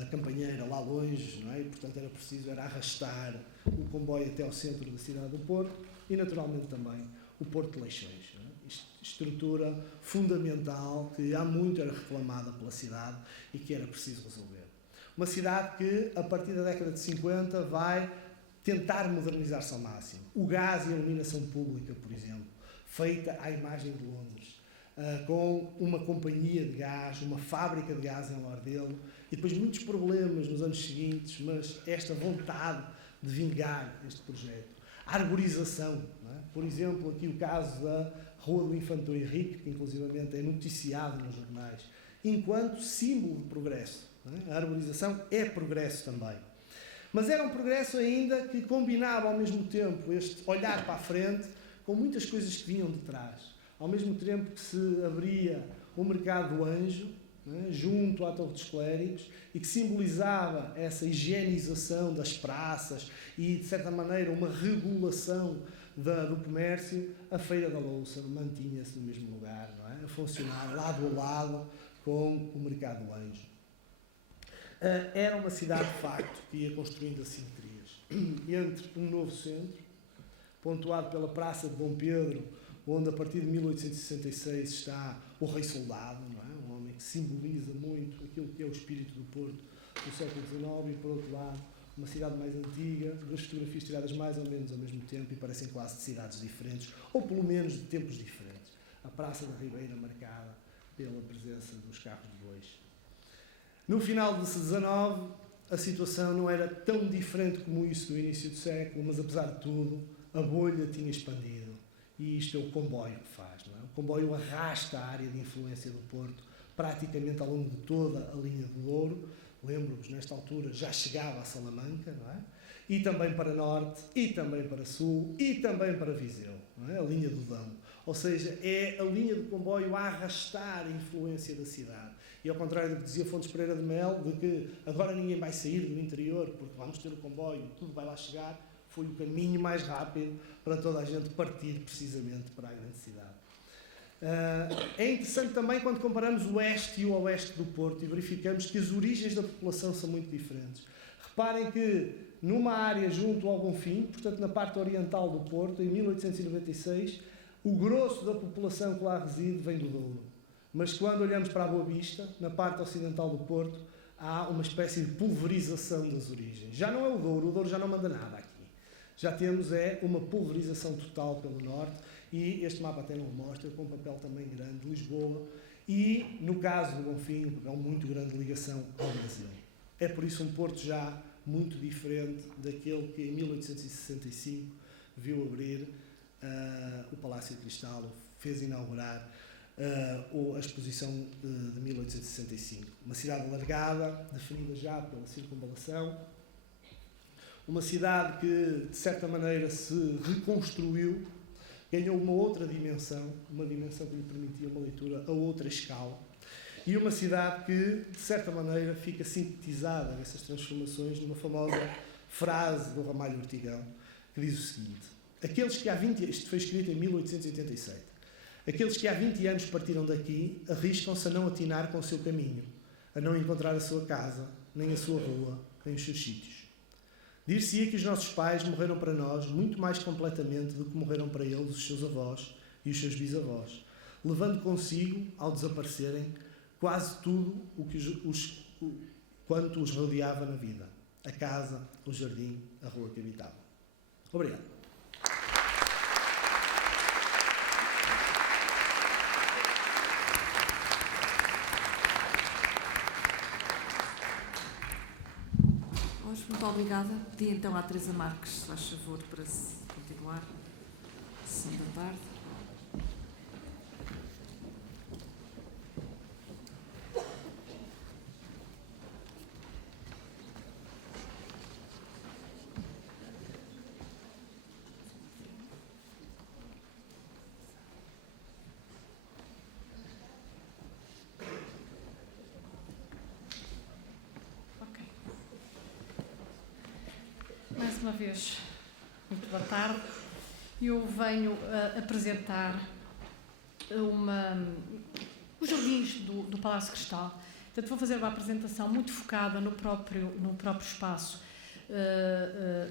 a Campanheira lá longe, não é? E, portanto, era preciso arrastar o comboio até ao centro da cidade do Porto e, naturalmente, também o Porto de Leixões. Não é? Estrutura fundamental que há muito era reclamada pela cidade e que era preciso resolver. Uma cidade que, a partir da década de 50, vai tentar modernizar-se ao máximo. O gás e a iluminação pública, por exemplo, feita à imagem de Londres, com uma companhia de gás, uma fábrica de gás em Lardelo, e depois muitos problemas nos anos seguintes, mas esta vontade de vingar este projeto. A arborização, não é? Por exemplo, aqui o caso da Rua do Infante Henrique, que inclusivamente é noticiado nos jornais, enquanto símbolo de progresso. Não é? A arborização é progresso também. Mas era um progresso ainda que combinava ao mesmo tempo este olhar para a frente com muitas coisas que vinham de trás. Ao mesmo tempo que se abria o mercado do Anjo, né, junto à Torre dos Clérigos, e que simbolizava essa higienização das praças e, de certa maneira, uma regulação do comércio, a Feira da Louça mantinha-se no mesmo lugar, não é? A funcionar lado a lado com o mercado do Anjo. Era uma cidade, de facto, que ia construindo assimetrias entre um novo centro, pontuado pela Praça de Dom Pedro, onde a partir de 1866 está o Rei Soldado, não é? Um homem que simboliza muito aquilo que é o espírito do Porto do século XIX, e, por outro lado, uma cidade mais antiga, duas fotografias tiradas mais ou menos ao mesmo tempo e parecem quase de cidades diferentes, ou pelo menos de tempos diferentes. A Praça da Ribeira marcada pela presença dos carros de bois. No final do XIX, a situação não era tão diferente como isso do início do século, mas, apesar de tudo, a bolha tinha expandido. E isto é o comboio que faz, não é? O comboio arrasta a área de influência do Porto praticamente ao longo de toda a linha do Douro. Lembro-vos, nesta altura já chegava a Salamanca, não é? E também para Norte, e também para Sul, e também para Viseu, não é? A linha do Dão. Ou seja, é a linha do comboio a arrastar a influência da cidade. E ao contrário do que dizia Fontes Pereira de Mel, de que agora ninguém vai sair do interior porque vamos ter o comboio, tudo vai lá chegar, foi o caminho mais rápido para toda a gente partir precisamente para a grande cidade. É interessante também quando comparamos o oeste e o oeste do Porto e verificamos que as origens da população são muito diferentes. Reparem que numa área junto ao Bonfim, portanto na parte oriental do Porto, em 1896, o grosso da população que lá reside vem do Douro. Mas quando olhamos para a Boa Vista, na parte ocidental do Porto, há uma espécie de pulverização das origens. Já não é o Douro já não manda nada aqui. Já temos uma pulverização total pelo norte e este mapa até não mostra, com um papel também grande de Lisboa e, no caso do Bonfim, um papel muito grande de ligação ao Brasil. É por isso um Porto já muito diferente daquele que em 1865 viu abrir o Palácio de Cristal, fez inaugurar a exposição de 1865. Uma cidade alargada, definida já pela circunvalação, uma cidade que, de certa maneira, se reconstruiu, ganhou uma outra dimensão, uma dimensão que lhe permitia uma leitura a outra escala, e uma cidade que, de certa maneira, fica sintetizada nessas transformações numa famosa frase do Ramalho Ortigão, que diz o seguinte: aqueles que há 20 isto foi escrito em 1887, aqueles que há 20 anos partiram daqui arriscam-se a não atinar com o seu caminho, a não encontrar a sua casa, nem a sua rua, nem os seus sítios. Dir-se-ia que os nossos pais morreram para nós muito mais completamente do que morreram para eles os seus avós e os seus bisavós, levando consigo, ao desaparecerem, quase tudo quanto os rodeava na vida: a casa, o jardim, a rua que habitavam. Obrigado. Muito obrigada. Pedi então à Teresa Marques, se faz favor, para se continuar. Sessão da tarde. Mais uma vez, muito boa tarde. Eu venho apresentar os jardins do Palácio de Cristal. Portanto, vou fazer uma apresentação muito focada no próprio espaço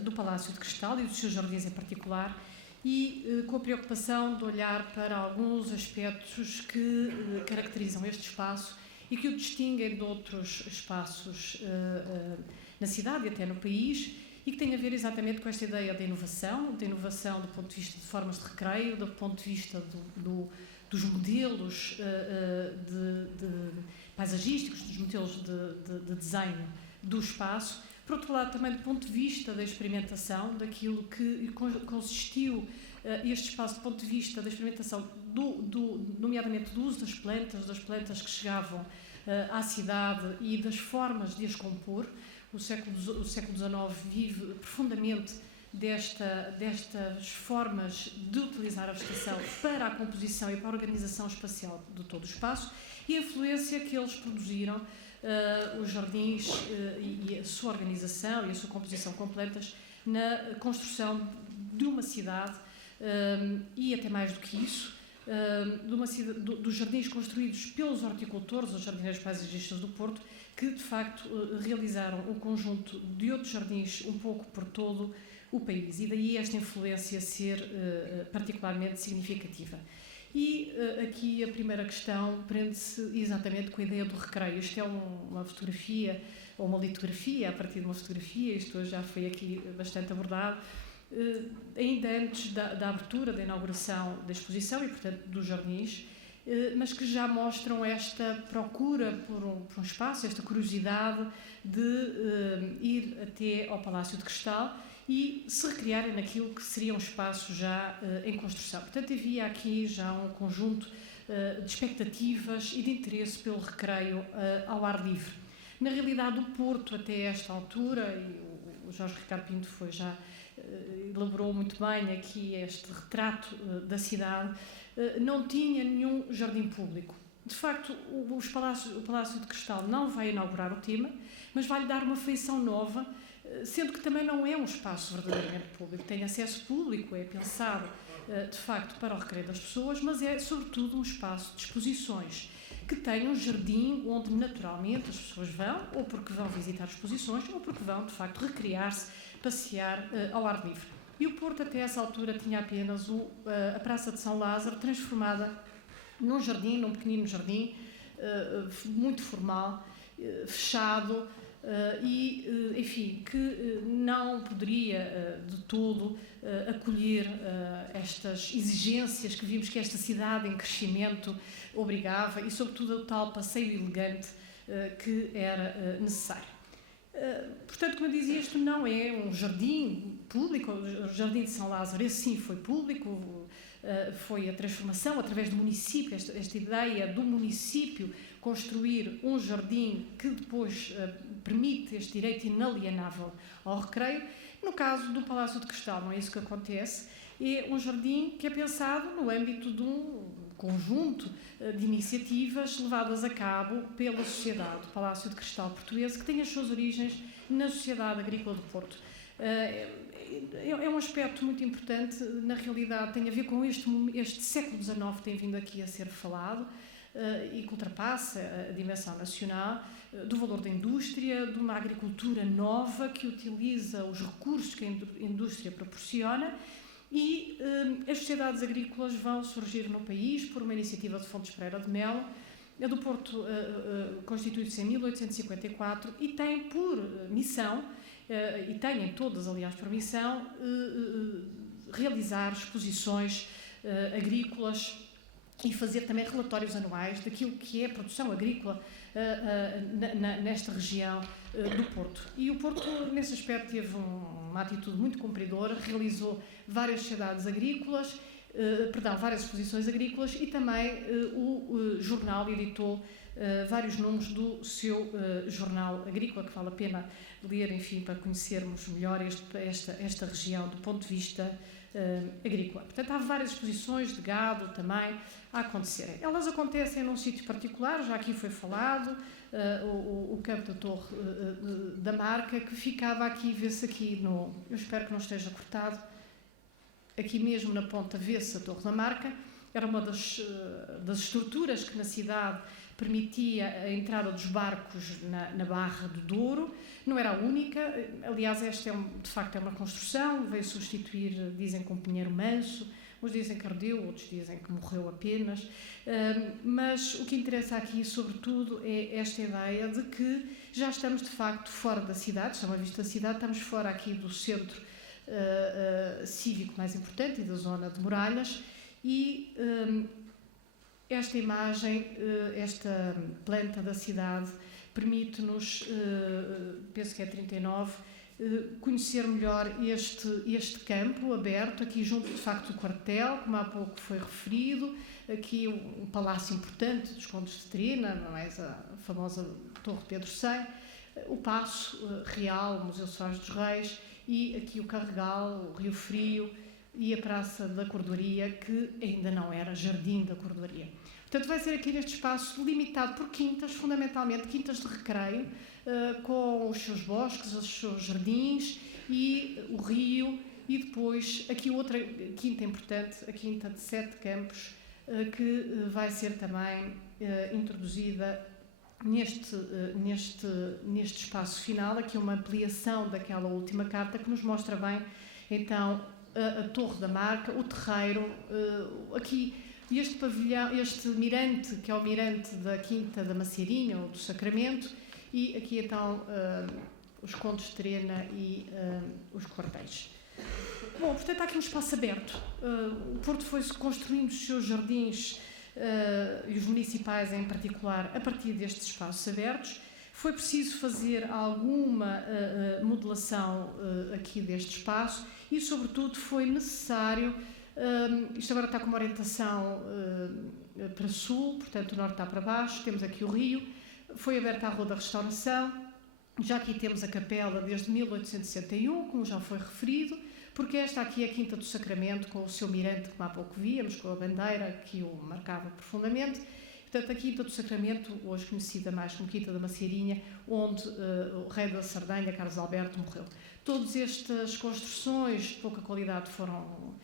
do Palácio de Cristal e dos seus jardins em particular, e com a preocupação de olhar para alguns aspectos que caracterizam este espaço e que o distinguem de outros espaços na cidade e até no país, e que tem a ver exatamente com esta ideia da inovação do ponto de vista de formas de recreio, do ponto de vista dos modelos paisagísticos, dos modelos de desenho do espaço. Por outro lado, também do ponto de vista da experimentação, daquilo que consistiu este espaço, do ponto de vista da experimentação, nomeadamente do uso das plantas que chegavam à cidade e das formas de as compor. O século XIX vive profundamente destas formas de utilizar a vegetação para a composição e para a organização espacial de todo o espaço, e a influência que eles produziram, os jardins e a sua organização e a sua composição completas na construção de uma cidade, e até mais do que isso, dos jardins construídos pelos horticultores, os jardineiros paisagistas do Porto, que de facto realizaram um conjunto de outros jardins um pouco por todo o país, e daí esta influência ser particularmente significativa. E aqui a primeira questão prende-se exatamente com a ideia do recreio. Isto é uma fotografia, ou uma litografia, a partir de uma fotografia, isto hoje já foi aqui bastante abordado, ainda antes da abertura, da inauguração da exposição e, portanto, dos jardins, mas que já mostram esta procura por um espaço, esta curiosidade de ir até ao Palácio de Cristal e se recriarem naquilo que seria um espaço já em construção. Portanto, havia aqui já um conjunto de expectativas e de interesse pelo recreio ao ar livre. Na realidade, o Porto, até esta altura, e o Jorge Ricardo Pinto já elaborou muito bem aqui este retrato da cidade, não tinha nenhum jardim público. De facto, o Palácio de Cristal não vai inaugurar o tema, mas vai-lhe dar uma feição nova, sendo que também não é um espaço verdadeiramente público, tem acesso público, é pensado, de facto, para o recreio das pessoas, mas é, sobretudo, um espaço de exposições, que tem um jardim onde, naturalmente, as pessoas vão, ou porque vão visitar exposições, ou porque vão, de facto, recrear-se, passear ao ar livre. E o Porto, até essa altura, tinha apenas a Praça de São Lázaro, transformada num jardim, num pequenino jardim, muito formal, fechado, e, enfim, que não poderia de todo acolher estas exigências que vimos que esta cidade em crescimento obrigava e, sobretudo, o tal passeio elegante que era necessário. Portanto, como eu dizia, isto não é um jardim público, o Jardim de São Lázaro, esse sim foi público, foi a transformação através do município, esta ideia do município construir um jardim que depois permite este direito inalienável ao recreio. No caso do Palácio de Cristal, não é isso que acontece, é um jardim que é pensado no âmbito de um conjunto de iniciativas levadas a cabo pela sociedade, o Palácio de Cristal português, que tem as suas origens na Sociedade Agrícola do Porto. É um aspecto muito importante, na realidade tem a ver com este século XIX que tem vindo aqui a ser falado e que ultrapassa a dimensão nacional, do valor da indústria, de uma agricultura nova que utiliza os recursos que a indústria proporciona, e as sociedades agrícolas vão surgir no país por uma iniciativa de Fontes Pereira de Melo. A do Porto constitui-se em 1854 e tem por missão, e têm todas, aliás, por missão, realizar exposições agrícolas e fazer também relatórios anuais daquilo que é a produção agrícola nesta região do Porto. E o Porto, nesse aspecto, teve uma atitude muito cumpridora, realizou várias sociedades agrícolas, várias exposições agrícolas, e também o jornal editou vários números do seu jornal agrícola, que vale a pena ler, enfim, para conhecermos melhor esta região do ponto de vista agrícola. Portanto, há várias exposições de gado também a acontecerem. Elas acontecem num sítio particular, já aqui foi falado, o campo da Torre da Marca, que ficava aqui, vê-se aqui eu espero que não esteja cortado, aqui mesmo na ponta vê-se a Torre da Marca. Era uma das estruturas que na cidade permitia a entrada dos barcos na Barra do Douro. Não era a única, aliás, esta de facto é uma construção, veio substituir, dizem que um pinheiro manso, uns dizem que ardeu, outros dizem que morreu apenas, mas o que interessa aqui, sobretudo, é esta ideia de que já estamos de facto fora da cidade, estamos à vista da cidade, estamos fora aqui do centro cívico mais importante e da zona de muralhas, e esta imagem, esta planta da cidade, permite-nos, penso que é 39, conhecer melhor este campo aberto, aqui junto de facto do quartel, como há pouco foi referido, aqui um palácio importante dos Condes de Trina, não é? A famosa Torre de Pedro VI, o Paço Real, o Museu Soares dos Reis, e aqui o Carregal, o Rio Frio e a Praça da Cordoaria, que ainda não era Jardim da Cordoaria. Portanto, vai ser aqui neste espaço limitado por quintas, fundamentalmente quintas de recreio, com os seus bosques, os seus jardins e o rio, e depois aqui outra quinta importante, a quinta de 7 campos, que vai ser também introduzida neste espaço final, aqui uma ampliação daquela última carta que nos mostra bem, então, a Torre da Marca, o terreiro, aqui este pavilhão, este mirante, que é o mirante da Quinta da Macieirinha, ou do Sacramento, e aqui então os Condes de Trena e os quartéis. Bom, portanto, há aqui um espaço aberto. O Porto foi-se construindo os seus jardins, e os municipais em particular, a partir destes espaços abertos. Foi preciso fazer alguma modelação aqui deste espaço e, sobretudo, foi necessário, isto agora está com uma orientação para sul, portanto o norte está para baixo, temos aqui o rio, foi aberta a Rua da Restauração, já aqui temos a capela desde 1861, como já foi referido, porque esta aqui é a Quinta do Sacramento, com o seu mirante, como há pouco víamos, com a bandeira que o marcava profundamente. Portanto, a Quinta do Sacramento, hoje conhecida mais como Quinta da Macieirinha, onde o rei da Sardenha, Carlos Alberto, morreu. Todas estas construções de pouca qualidade foram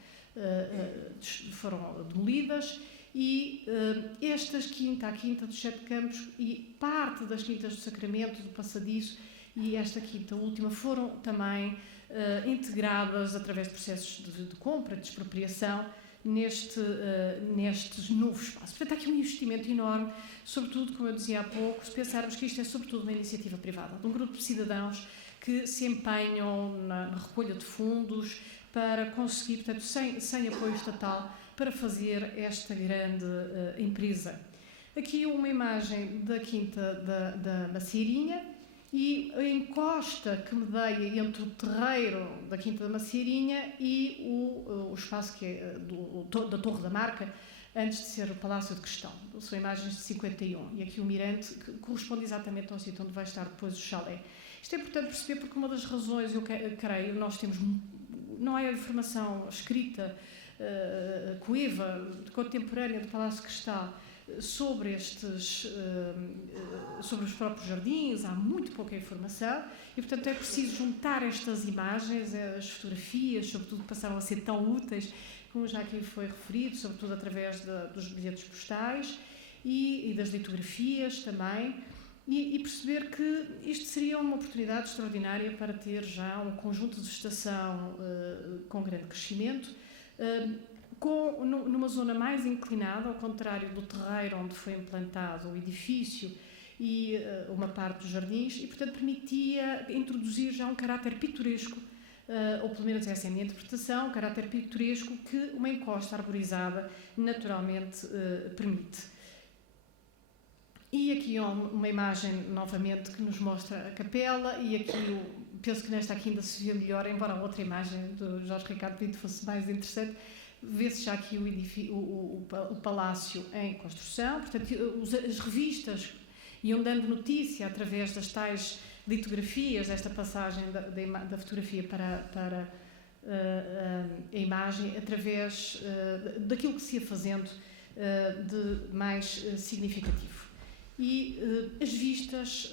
demolidas e a Quinta dos Sete Campos e parte das Quintas do Sacramento, do Passadiço e esta Quinta última foram também integradas através de processos de compra, de expropriação, neste novo espaço. Portanto, há aqui um investimento enorme, sobretudo, como eu dizia há pouco, se pensarmos que isto é sobretudo uma iniciativa privada, de um grupo de cidadãos que se empenham na recolha de fundos para conseguir, portanto, sem apoio estatal, para fazer esta grande empresa. Aqui uma imagem da Quinta da Macieirinha e a encosta que medeia entre o terreiro da Quinta da Macieirinha e o espaço que é da Torre da Marca, antes de ser o Palácio de Cristão. São imagens de 51. E aqui o mirante, que corresponde exatamente ao sítio onde vai estar depois o chalé. Isto é importante perceber porque uma das razões, eu creio, nós temos, não é a informação escrita, coeva, contemporânea do Palácio de Cristal, sobre os próprios jardins, há muito pouca informação e, portanto, é preciso juntar estas imagens, as fotografias, sobretudo passaram a ser tão úteis, como já aqui foi referido, sobretudo através dos bilhetes postais e das litografias também, e perceber que isto seria uma oportunidade extraordinária para ter já um conjunto de vegetação com grande crescimento, numa zona mais inclinada, ao contrário do terreiro onde foi implantado o edifício e uma parte dos jardins, e, portanto, permitia introduzir já um caráter pitoresco, ou pelo menos essa é a minha interpretação, um caráter pitoresco que uma encosta arborizada naturalmente permite. E aqui uma imagem, novamente, que nos mostra a capela, e aqui penso que nesta aqui ainda se vê melhor, embora a outra imagem do Jorge Ricardo Pinto fosse mais interessante. Vê-se já aqui o palácio em construção, portanto, as revistas iam dando notícia através das tais litografias, desta passagem da fotografia para a imagem, através daquilo que se ia fazendo de mais significativo. E as vistas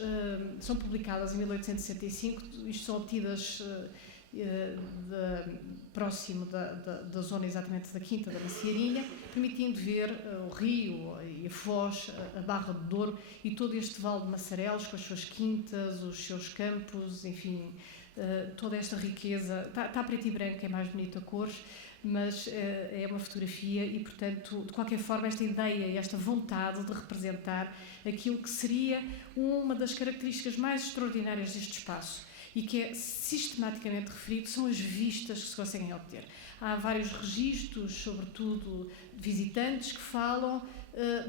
são publicadas em 1865, isto são obtidas próximo da zona exatamente da Quinta da Macieirinha, permitindo ver o rio e a Foz, a Barra do Douro e todo este vale de Massarelos com as suas quintas, os seus campos, enfim, toda esta riqueza. Está preto e branco, é mais bonito a cores, mas é uma fotografia e, portanto, de qualquer forma, esta ideia e esta vontade de representar aquilo que seria uma das características mais extraordinárias deste espaço, e que é sistematicamente referido, são as vistas que se conseguem obter. Há vários registros, sobretudo de visitantes, que falam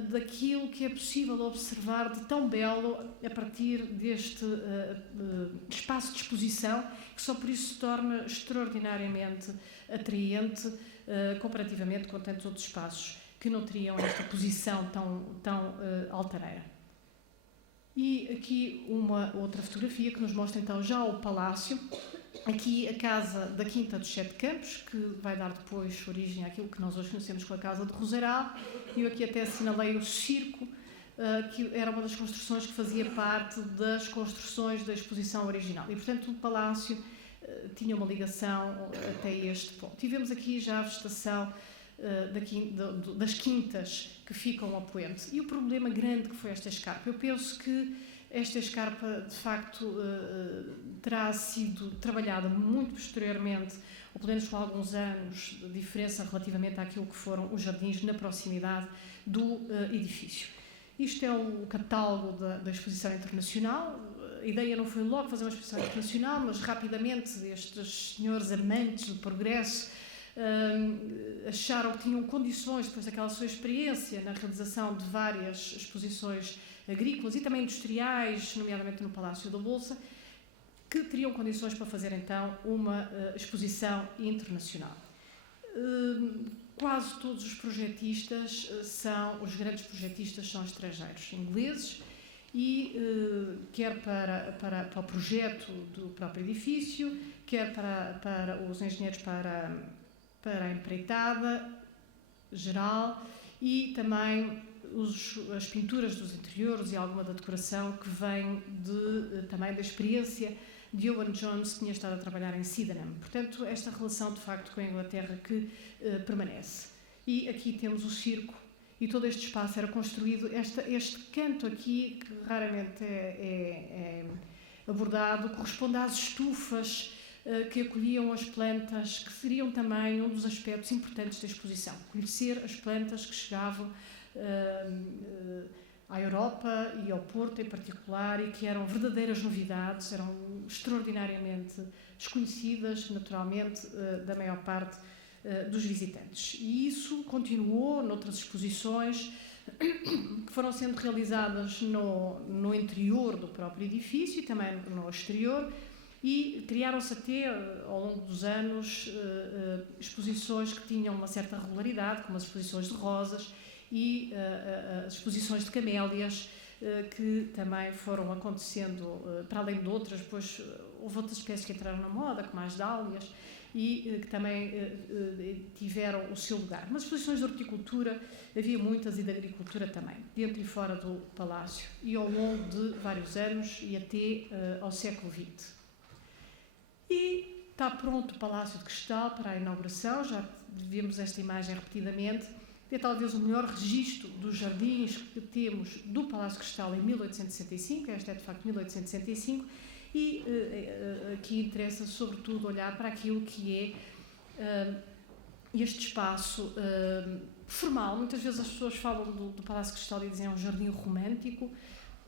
daquilo que é possível observar de tão belo a partir deste espaço de exposição, que só por isso se torna extraordinariamente atraente comparativamente com tantos outros espaços que não teriam esta posição tão altaneira. E aqui uma outra fotografia que nos mostra então já o palácio, aqui a casa da Quinta dos Sete Campos, que vai dar depois origem àquilo que nós hoje conhecemos com a Casa de Roseral, e eu aqui até assinalei o circo, que era uma das construções que fazia parte das construções da exposição original, e portanto o palácio tinha uma ligação até este ponto. E vemos aqui já a vegetação das quintas que ficam a poente. E o problema grande que foi esta escarpa, eu penso que esta escarpa de facto terá sido trabalhada muito posteriormente, ou pelo menos com alguns anos de diferença relativamente àquilo que foram os jardins na proximidade do edifício. Isto é o catálogo da exposição internacional. A ideia não foi logo fazer uma exposição internacional, mas rapidamente estes senhores amantes do progresso acharam que tinham condições, depois daquela sua experiência na realização de várias exposições agrícolas e também industriais, nomeadamente no Palácio da Bolsa, que teriam condições para fazer então uma exposição internacional. Quase todos os projetistas os grandes projetistas são estrangeiros, ingleses, e quer para o projeto do próprio edifício, quer para os engenheiros para a empreitada geral e também as pinturas dos interiores e alguma da decoração que vem também da experiência de Owen Jones, que tinha estado a trabalhar em Sydenham. Portanto, esta relação, de facto, com a Inglaterra que permanece. E aqui temos o circo, e todo este espaço era construído, este canto aqui, que raramente é abordado, corresponde às estufas que acolhiam as plantas, que seriam também um dos aspectos importantes da exposição. Conhecer as plantas que chegavam à Europa e ao Porto em particular, e que eram verdadeiras novidades, eram extraordinariamente desconhecidas, naturalmente, da maior parte dos visitantes. E isso continuou noutras exposições que foram sendo realizadas no interior do próprio edifício e também no exterior, e criaram-se até, ao longo dos anos, exposições que tinham uma certa regularidade, como as exposições de rosas e as exposições de camélias, que também foram acontecendo, para além de outras, depois houve outras espécies que entraram na moda, como as dálias, e que também tiveram o seu lugar. Mas exposições de horticultura, havia muitas, e de agricultura também, dentro e fora do palácio, e ao longo de vários anos e até ao século XX. E está pronto o Palácio de Cristal para a inauguração, já vimos esta imagem repetidamente. É talvez o melhor registro dos jardins que temos do Palácio de Cristal em 1865, esta é de facto 1865, e aqui interessa sobretudo olhar para aquilo que é este espaço formal. Muitas vezes as pessoas falam do Palácio de Cristal e dizem é um jardim romântico,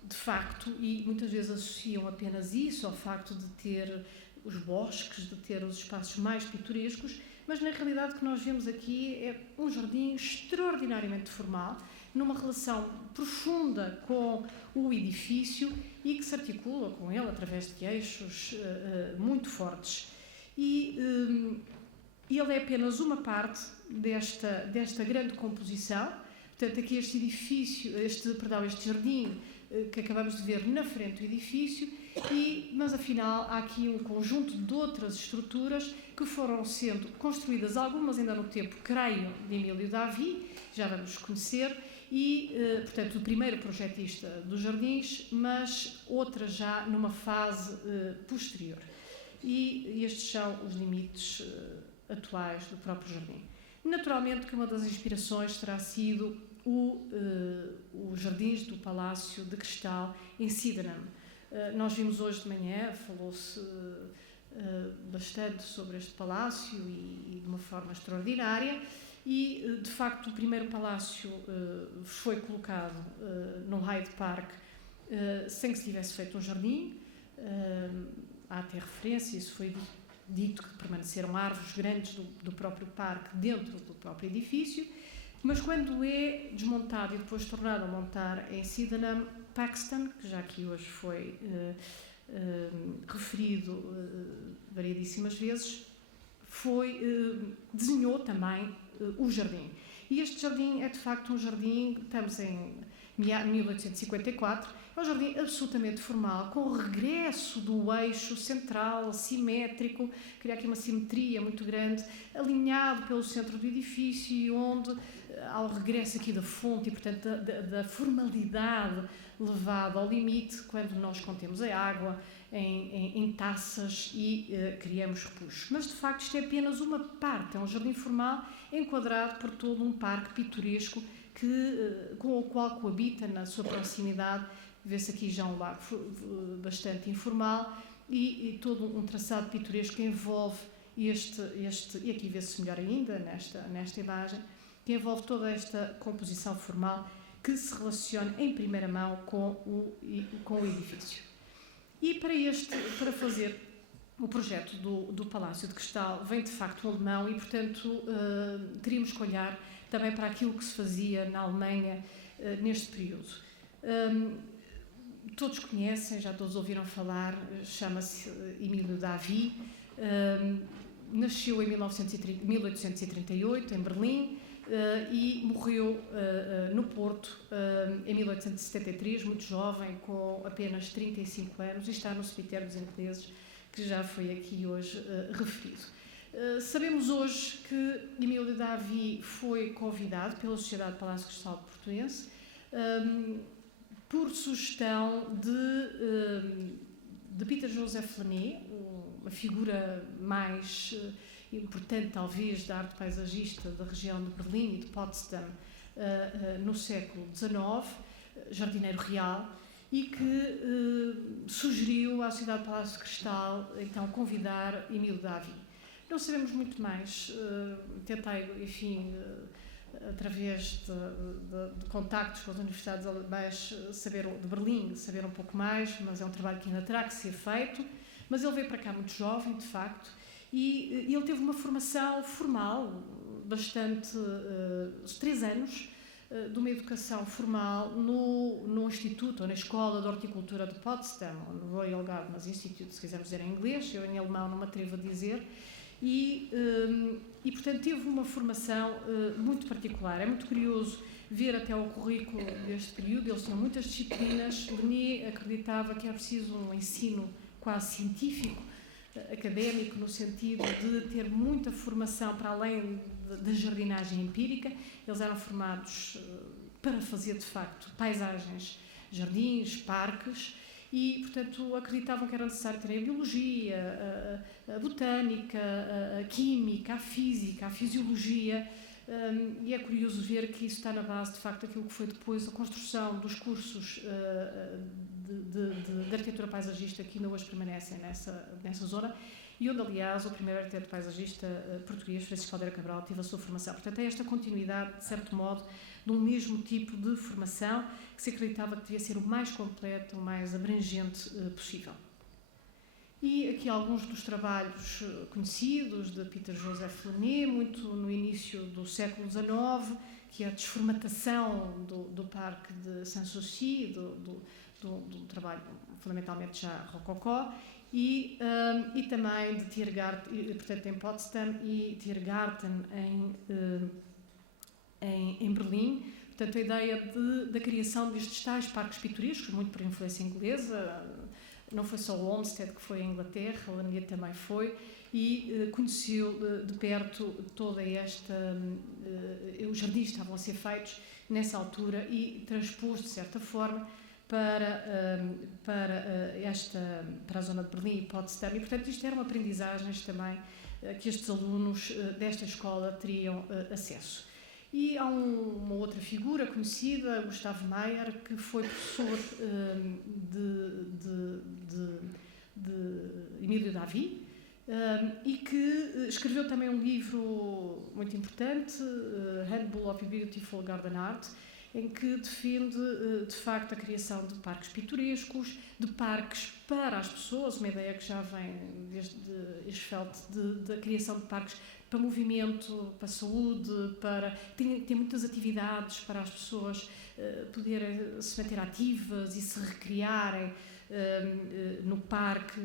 de facto, e muitas vezes associam apenas isso ao facto de ter os bosques, de ter os espaços mais pitorescos, mas na realidade o que nós vemos aqui é um jardim extraordinariamente formal, numa relação profunda com o edifício e que se articula com ele através de eixos muito fortes. E ele é apenas uma parte desta grande composição. Portanto, aqui este edifício, este jardim que acabamos de ver na frente do edifício, mas afinal há aqui um conjunto de outras estruturas que foram sendo construídas, algumas ainda no tempo, creio, de Emílio Davi, já vamos conhecer, e, portanto, o primeiro projetista dos jardins, mas outras já numa fase posterior. E estes são os limites atuais do próprio jardim. Naturalmente que uma das inspirações terá sido os jardins do Palácio de Cristal em Sydenham. Nós vimos hoje de manhã, falou-se bastante sobre este palácio e de uma forma extraordinária, e de facto o primeiro palácio foi colocado no Hyde Park sem que se tivesse feito um jardim. Há até referência, isso foi dito, que permaneceram árvores grandes do próprio parque dentro do próprio edifício, mas quando é desmontado e depois tornado a montar em Sydenham, Paxton, que já aqui hoje foi referido variedíssimas vezes, desenhou também o jardim. E este jardim é de facto um jardim, estamos em 1854, é um jardim absolutamente formal, com o regresso do eixo central, simétrico, cria aqui uma simetria muito grande, alinhado pelo centro do edifício, onde há o regresso aqui da fonte e, portanto, da formalidade levada ao limite quando nós contemos a água em taças e criamos repuxos. Mas, de facto, isto é apenas uma parte, é um jardim formal enquadrado por todo um parque pitoresco com o qual coabita na sua proximidade. Vê-se aqui já um lago bastante informal e todo um traçado pitoresco que envolve e aqui vê-se melhor ainda nesta imagem, que envolve toda esta composição formal que se relaciona em primeira mão com o edifício. E para fazer o projeto do Palácio de Cristal vem de facto um alemão e, portanto, teríamos que olhar também para aquilo que se fazia na Alemanha neste período. Todos conhecem, já todos ouviram falar, chama-se Emílio Davi, nasceu em 1838 em Berlim e morreu no Porto em 1873, muito jovem, com apenas 35 anos, e está no cemitério dos ingleses, que já foi aqui hoje referido. Sabemos hoje que Emílio Davi foi convidado pela Sociedade Palácio de Cristal Portuense por sugestão de Peter Joseph Lanier, uma figura mais importante, talvez, da arte paisagista da região de Berlim e de Potsdam no século XIX, jardineiro real, e que sugeriu à Sociedade Palácio de Cristal, então, convidar Emílio Davi. Não sabemos muito mais, tentei, enfim, através de contactos com as universidades alemãs de Berlim, saber um pouco mais, mas é um trabalho que ainda terá que ser feito. Mas ele veio para cá muito jovem, de facto, e ele teve uma formação formal, bastante, 3 anos, de uma educação formal no Instituto, ou na Escola de Horticultura de Potsdam, ou no Royal Gardens Institute, se quisermos dizer em inglês, eu em alemão não me atrevo a dizer, e portanto, teve uma formação muito particular. É muito curioso ver até o currículo deste período. Eles tinham muitas disciplinas. Lanier acreditava que era preciso um ensino quase científico, académico, no sentido de ter muita formação para além da jardinagem empírica. Eles eram formados para fazer, de facto, paisagens, jardins, parques, e, portanto, acreditavam que era necessário ter a biologia, a botânica, a química, a física, a fisiologia, e é curioso ver que isso está na base, de facto, daquilo que foi depois a construção dos cursos de arquitetura paisagista que ainda hoje permanecem nessa zona, e onde, aliás, o primeiro arquiteto paisagista português, Francisco Caldeira Cabral, teve a sua formação. Portanto, é esta continuidade, de certo modo, de um mesmo tipo de formação que se acreditava que devia ser o mais completo, o mais abrangente possível. E aqui alguns dos trabalhos conhecidos de Peter Joseph Lanier, muito no início do século XIX, que é a desformatação do Parque de Sanssouci, do trabalho fundamentalmente já rococó, e também de Tiergarten, portanto, em Potsdam, e Tiergarten em Berlim. Portanto, a ideia da criação destes tais parques pitorescos, muito por influência inglesa. Não foi só o Olmsted que foi à Inglaterra, a Lanier também foi, e conheceu de perto toda esta... os jardins estavam a ser feitos nessa altura e transpôs, de certa forma, para a zona de Berlim e Potsdam. E, portanto, isto eram aprendizagens também que estes alunos desta escola teriam acesso. E há uma outra figura conhecida, Gustavo Meyer, que foi professor de Emílio Davi, e que escreveu também um livro muito importante, Handbook of Beautiful Garden Art, em que defende, de facto, a criação de parques pitorescos, de parques para as pessoas, uma ideia que já vem desde Hirschfeld, da criação de parques para movimento, para saúde, tem muitas atividades para as pessoas poderem se manter ativas e se recriarem no parque,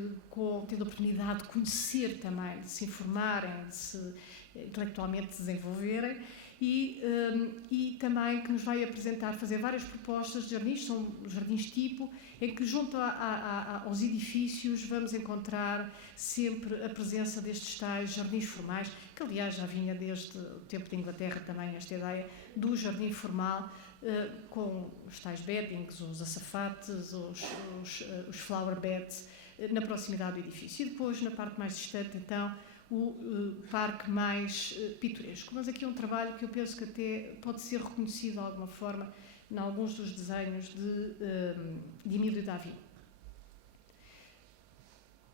tendo a oportunidade de conhecer também, de se informarem, de se intelectualmente desenvolverem. E também que nos vai apresentar, fazer várias propostas de jardins, são jardins tipo, em que junto aos edifícios vamos encontrar sempre a presença destes tais jardins formais, que aliás já vinha desde o tempo de Inglaterra também esta ideia do jardim formal, com os tais beddings, os açafates, os flower beds, na proximidade do edifício. E depois, na parte mais distante, então, o parque mais pitoresco. Mas aqui é um trabalho que eu penso que até pode ser reconhecido de alguma forma em alguns dos desenhos de Emílio Davi.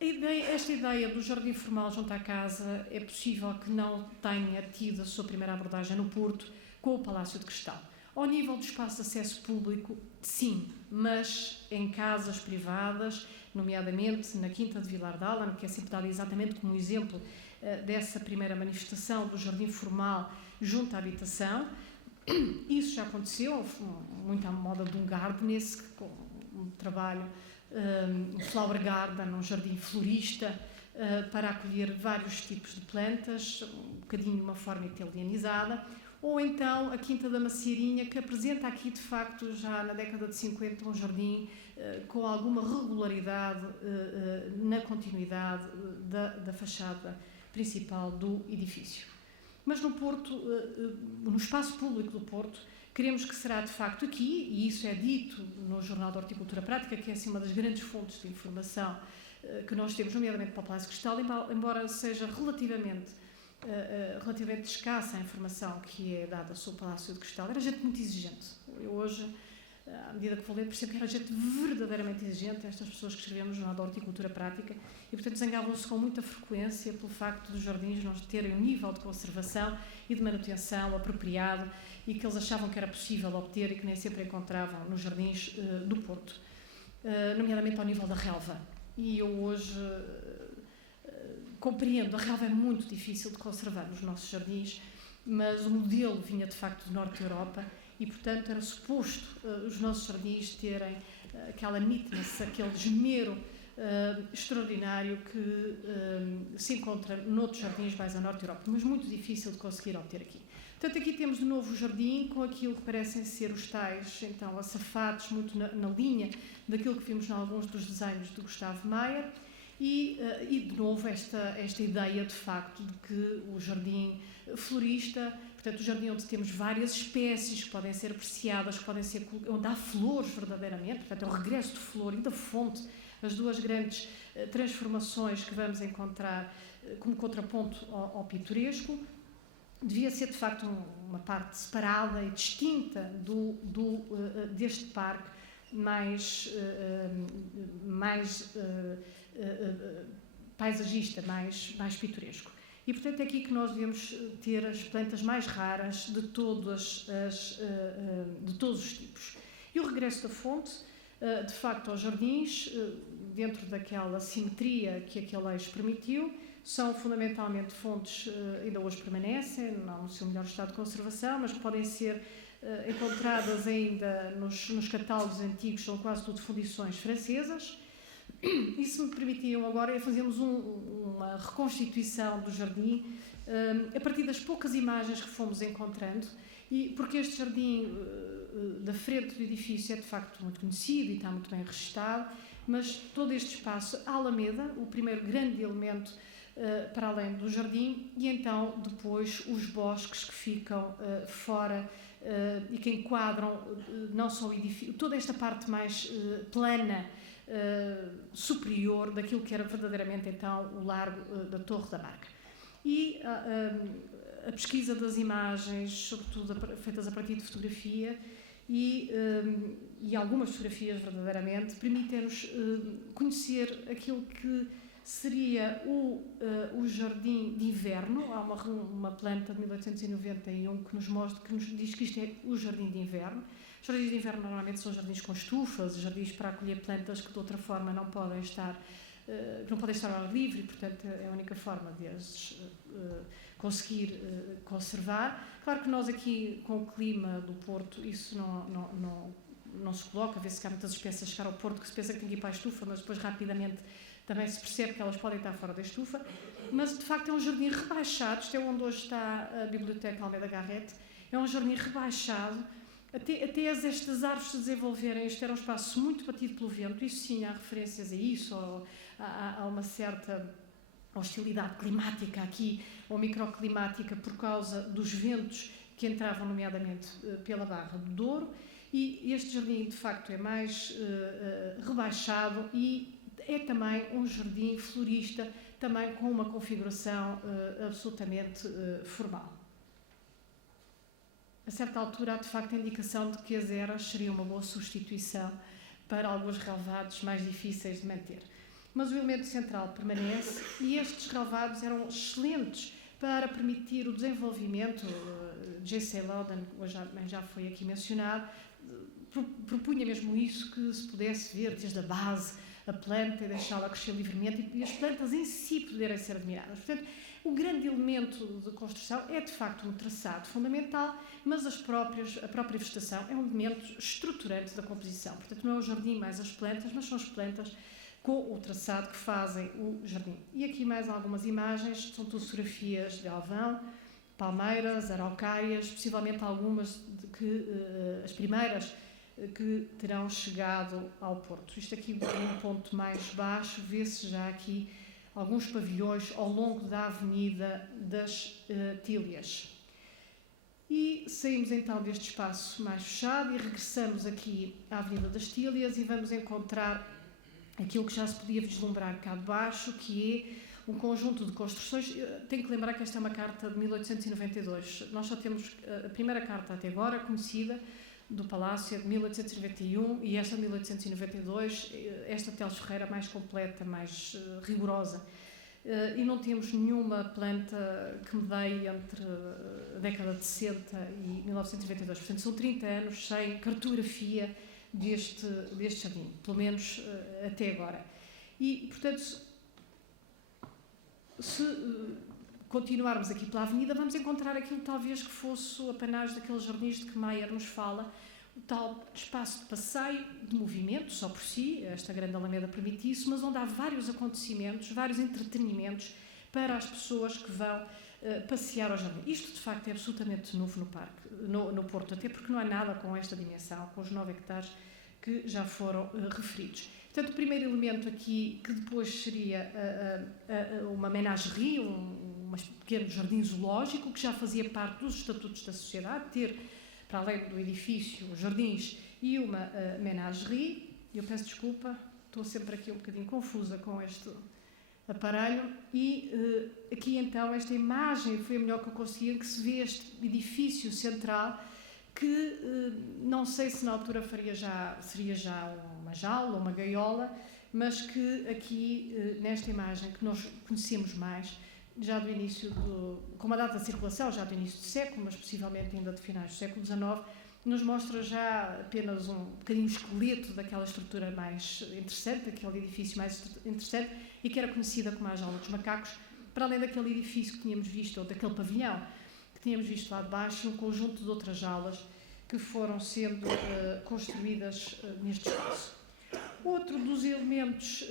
Esta ideia do jardim formal junto à casa é possível que não tenha tido a sua primeira abordagem no Porto com o Palácio de Cristal. Ao nível do espaço de acesso público, sim, mas em casas privadas, nomeadamente na Quinta de Vilar de Allen, que é sempre dada exatamente como exemplo dessa primeira manifestação do jardim formal junto à habitação. Isso já aconteceu, muito à moda de um gardenesse, com um trabalho, um flower garden, um jardim florista, para acolher vários tipos de plantas, um bocadinho de uma forma italianizada. Ou então a Quinta da Macieirinha, que apresenta aqui, de facto, já na década de 50, um jardim com alguma regularidade na continuidade da fachada principal do edifício. Mas no Porto, no espaço público do Porto, Queremos que será de facto aqui, e isso é dito no Jornal da Horticultura Prática, que é assim uma das grandes fontes de informação que nós temos, nomeadamente para o Palácio Cristal, embora seja relativamente escassa a informação que é dada sobre o Palácio de Cristal. Era gente muito exigente. Eu hoje, à medida que vou ler, percebo que era gente verdadeiramente exigente, estas pessoas que escreviam no Jornal da Horticultura Prática, e portanto zangavam-se com muita frequência pelo facto dos jardins não terem um nível de conservação e de manutenção apropriado e que eles achavam que era possível obter e que nem sempre encontravam nos jardins do Porto, nomeadamente ao nível da relva. E eu hoje compreendo, a relva é muito difícil de conservar nos nossos jardins, mas o modelo vinha de facto do Norte da Europa e, portanto, era suposto os nossos jardins terem aquela neatness, aquele esmero extraordinário que se encontra noutros jardins mais a Norte da Europa, mas muito difícil de conseguir obter aqui. Portanto, aqui temos de novo o jardim com aquilo que parecem ser os tais, então, açafados, muito na linha daquilo que vimos em alguns dos desenhos de Gustavo Maier, e de novo esta ideia de facto de que o jardim florista, portanto o jardim onde temos várias espécies que podem ser apreciadas, que podem ser, onde há flores verdadeiramente, portanto é o regresso de flor e da fonte, as duas grandes transformações que vamos encontrar como contraponto ao pitoresco, devia ser de facto uma parte separada e distinta deste parque mais paisagista, mais pitoresco. E, portanto, é aqui que nós devemos ter as plantas mais raras de todos os tipos. E o regresso da fonte, de facto, aos jardins, dentro daquela simetria que aquele eixo permitiu, são fundamentalmente fontes, ainda hoje permanecem, não no seu melhor estado de conservação, mas que podem ser encontradas ainda nos catálogos antigos, são quase tudo fundições francesas. E se me permitiam agora, fazemos uma reconstituição do jardim a partir das poucas imagens que fomos encontrando, e porque este jardim da frente do edifício é de facto muito conhecido e está muito bem registado, mas todo este espaço, a Alameda, o primeiro grande elemento para além do jardim, e então depois os bosques que ficam fora e que enquadram não só o edifício, toda esta parte mais plana, superior daquilo que era verdadeiramente então o largo da Torre da Barca. E a pesquisa das imagens, sobretudo feitas a partir de fotografia e algumas fotografias verdadeiramente, permitem-nos conhecer aquilo que seria o jardim de inverno. Há uma planta de 1891 que nos diz que isto é o jardim de inverno. Os jardins de inverno normalmente são jardins com estufas, jardins para acolher plantas que de outra forma não podem estar ao ar livre, portanto é a única forma de as conseguir conservar. Claro que nós aqui com o clima do Porto isso não se coloca, vê-se que há muitas espécies a chegar ao Porto que se pensa que tem que ir para a estufa, mas depois rapidamente também se percebe que elas podem estar fora da estufa, mas de facto é um jardim rebaixado, isto é onde hoje está a Biblioteca Almeida Garrett, é um jardim rebaixado, até estas árvores se desenvolverem, isto era um espaço muito batido pelo vento, isso sim, há referências a isso, há uma certa hostilidade climática aqui, ou microclimática, por causa dos ventos que entravam nomeadamente pela Barra do Douro, e este jardim de facto é mais rebaixado e é também um jardim florista, também com uma configuração absolutamente formal. A certa altura há de facto a indicação de que as eras seriam uma boa substituição para alguns relevados mais difíceis de manter. Mas o elemento central permanece e estes relevados eram excelentes para permitir o desenvolvimento. J.C. Loudon, hoje já foi aqui mencionado, propunha mesmo isso, que se pudesse ver desde a base a planta e deixá-la crescer livremente e as plantas em si poderem ser admiradas. Portanto, o grande elemento de construção é de facto um traçado fundamental, mas a própria vegetação é um elemento estruturante da composição. Portanto, não é o jardim mais as plantas, mas são as plantas com o traçado que fazem o jardim. E aqui mais algumas imagens, são tudo fotografias de alvão, palmeiras, araucárias, possivelmente algumas as primeiras que terão chegado ao Porto. Isto aqui num ponto mais baixo, vê-se já aqui alguns pavilhões ao longo da Avenida das Tílias. E saímos então deste espaço mais fechado e regressamos aqui à Avenida das Tílias e vamos encontrar aquilo que já se podia vislumbrar cá de baixo, que é um conjunto de construções. Tenho que lembrar que esta é uma carta de 1892. Nós só temos a primeira carta até agora conhecida do Palácio de 1891 e esta de 1892, esta Teles Ferreira mais completa, mais rigorosa. E não temos nenhuma planta que medeie entre a década de 60 e 1992. Portanto, são 30 anos sem cartografia deste jardim, pelo menos até agora. E, portanto, se continuarmos aqui pela avenida, vamos encontrar aquilo talvez que fosse o apanagem daqueles jardins de que Maier nos fala, o tal espaço de passeio, de movimento, só por si, esta grande alameda permite isso, mas onde há vários acontecimentos, vários entretenimentos para as pessoas que vão passear ao jardim. Isto, de facto, é absolutamente novo no parque, no Porto, até porque não há nada com esta dimensão, com os 9 hectares que já foram referidos. Portanto, o primeiro elemento aqui, que depois seria uma menagerie, um pequeno jardim zoológico, que já fazia parte dos estatutos da sociedade, ter, para além do edifício, jardins e uma menagerie. Eu peço desculpa, estou sempre aqui um bocadinho confusa com este aparelho. E aqui, então, esta imagem foi a melhor que eu consegui, que se vê este edifício central, que não sei se na altura seria já uma jaula, uma gaiola, mas que aqui, nesta imagem, que nós conhecemos mais, já do início com uma data de circulação, já do início do século, mas possivelmente ainda de finais do século XIX, nos mostra já apenas um bocadinho esqueleto daquela estrutura mais interessante, daquele edifício mais interessante, e que era conhecida como a Jaula dos Macacos, para além daquele edifício que tínhamos visto, ou daquele pavilhão, que tínhamos visto lá de baixo, um conjunto de outras jaulas que foram sendo construídas neste espaço. Outro dos elementos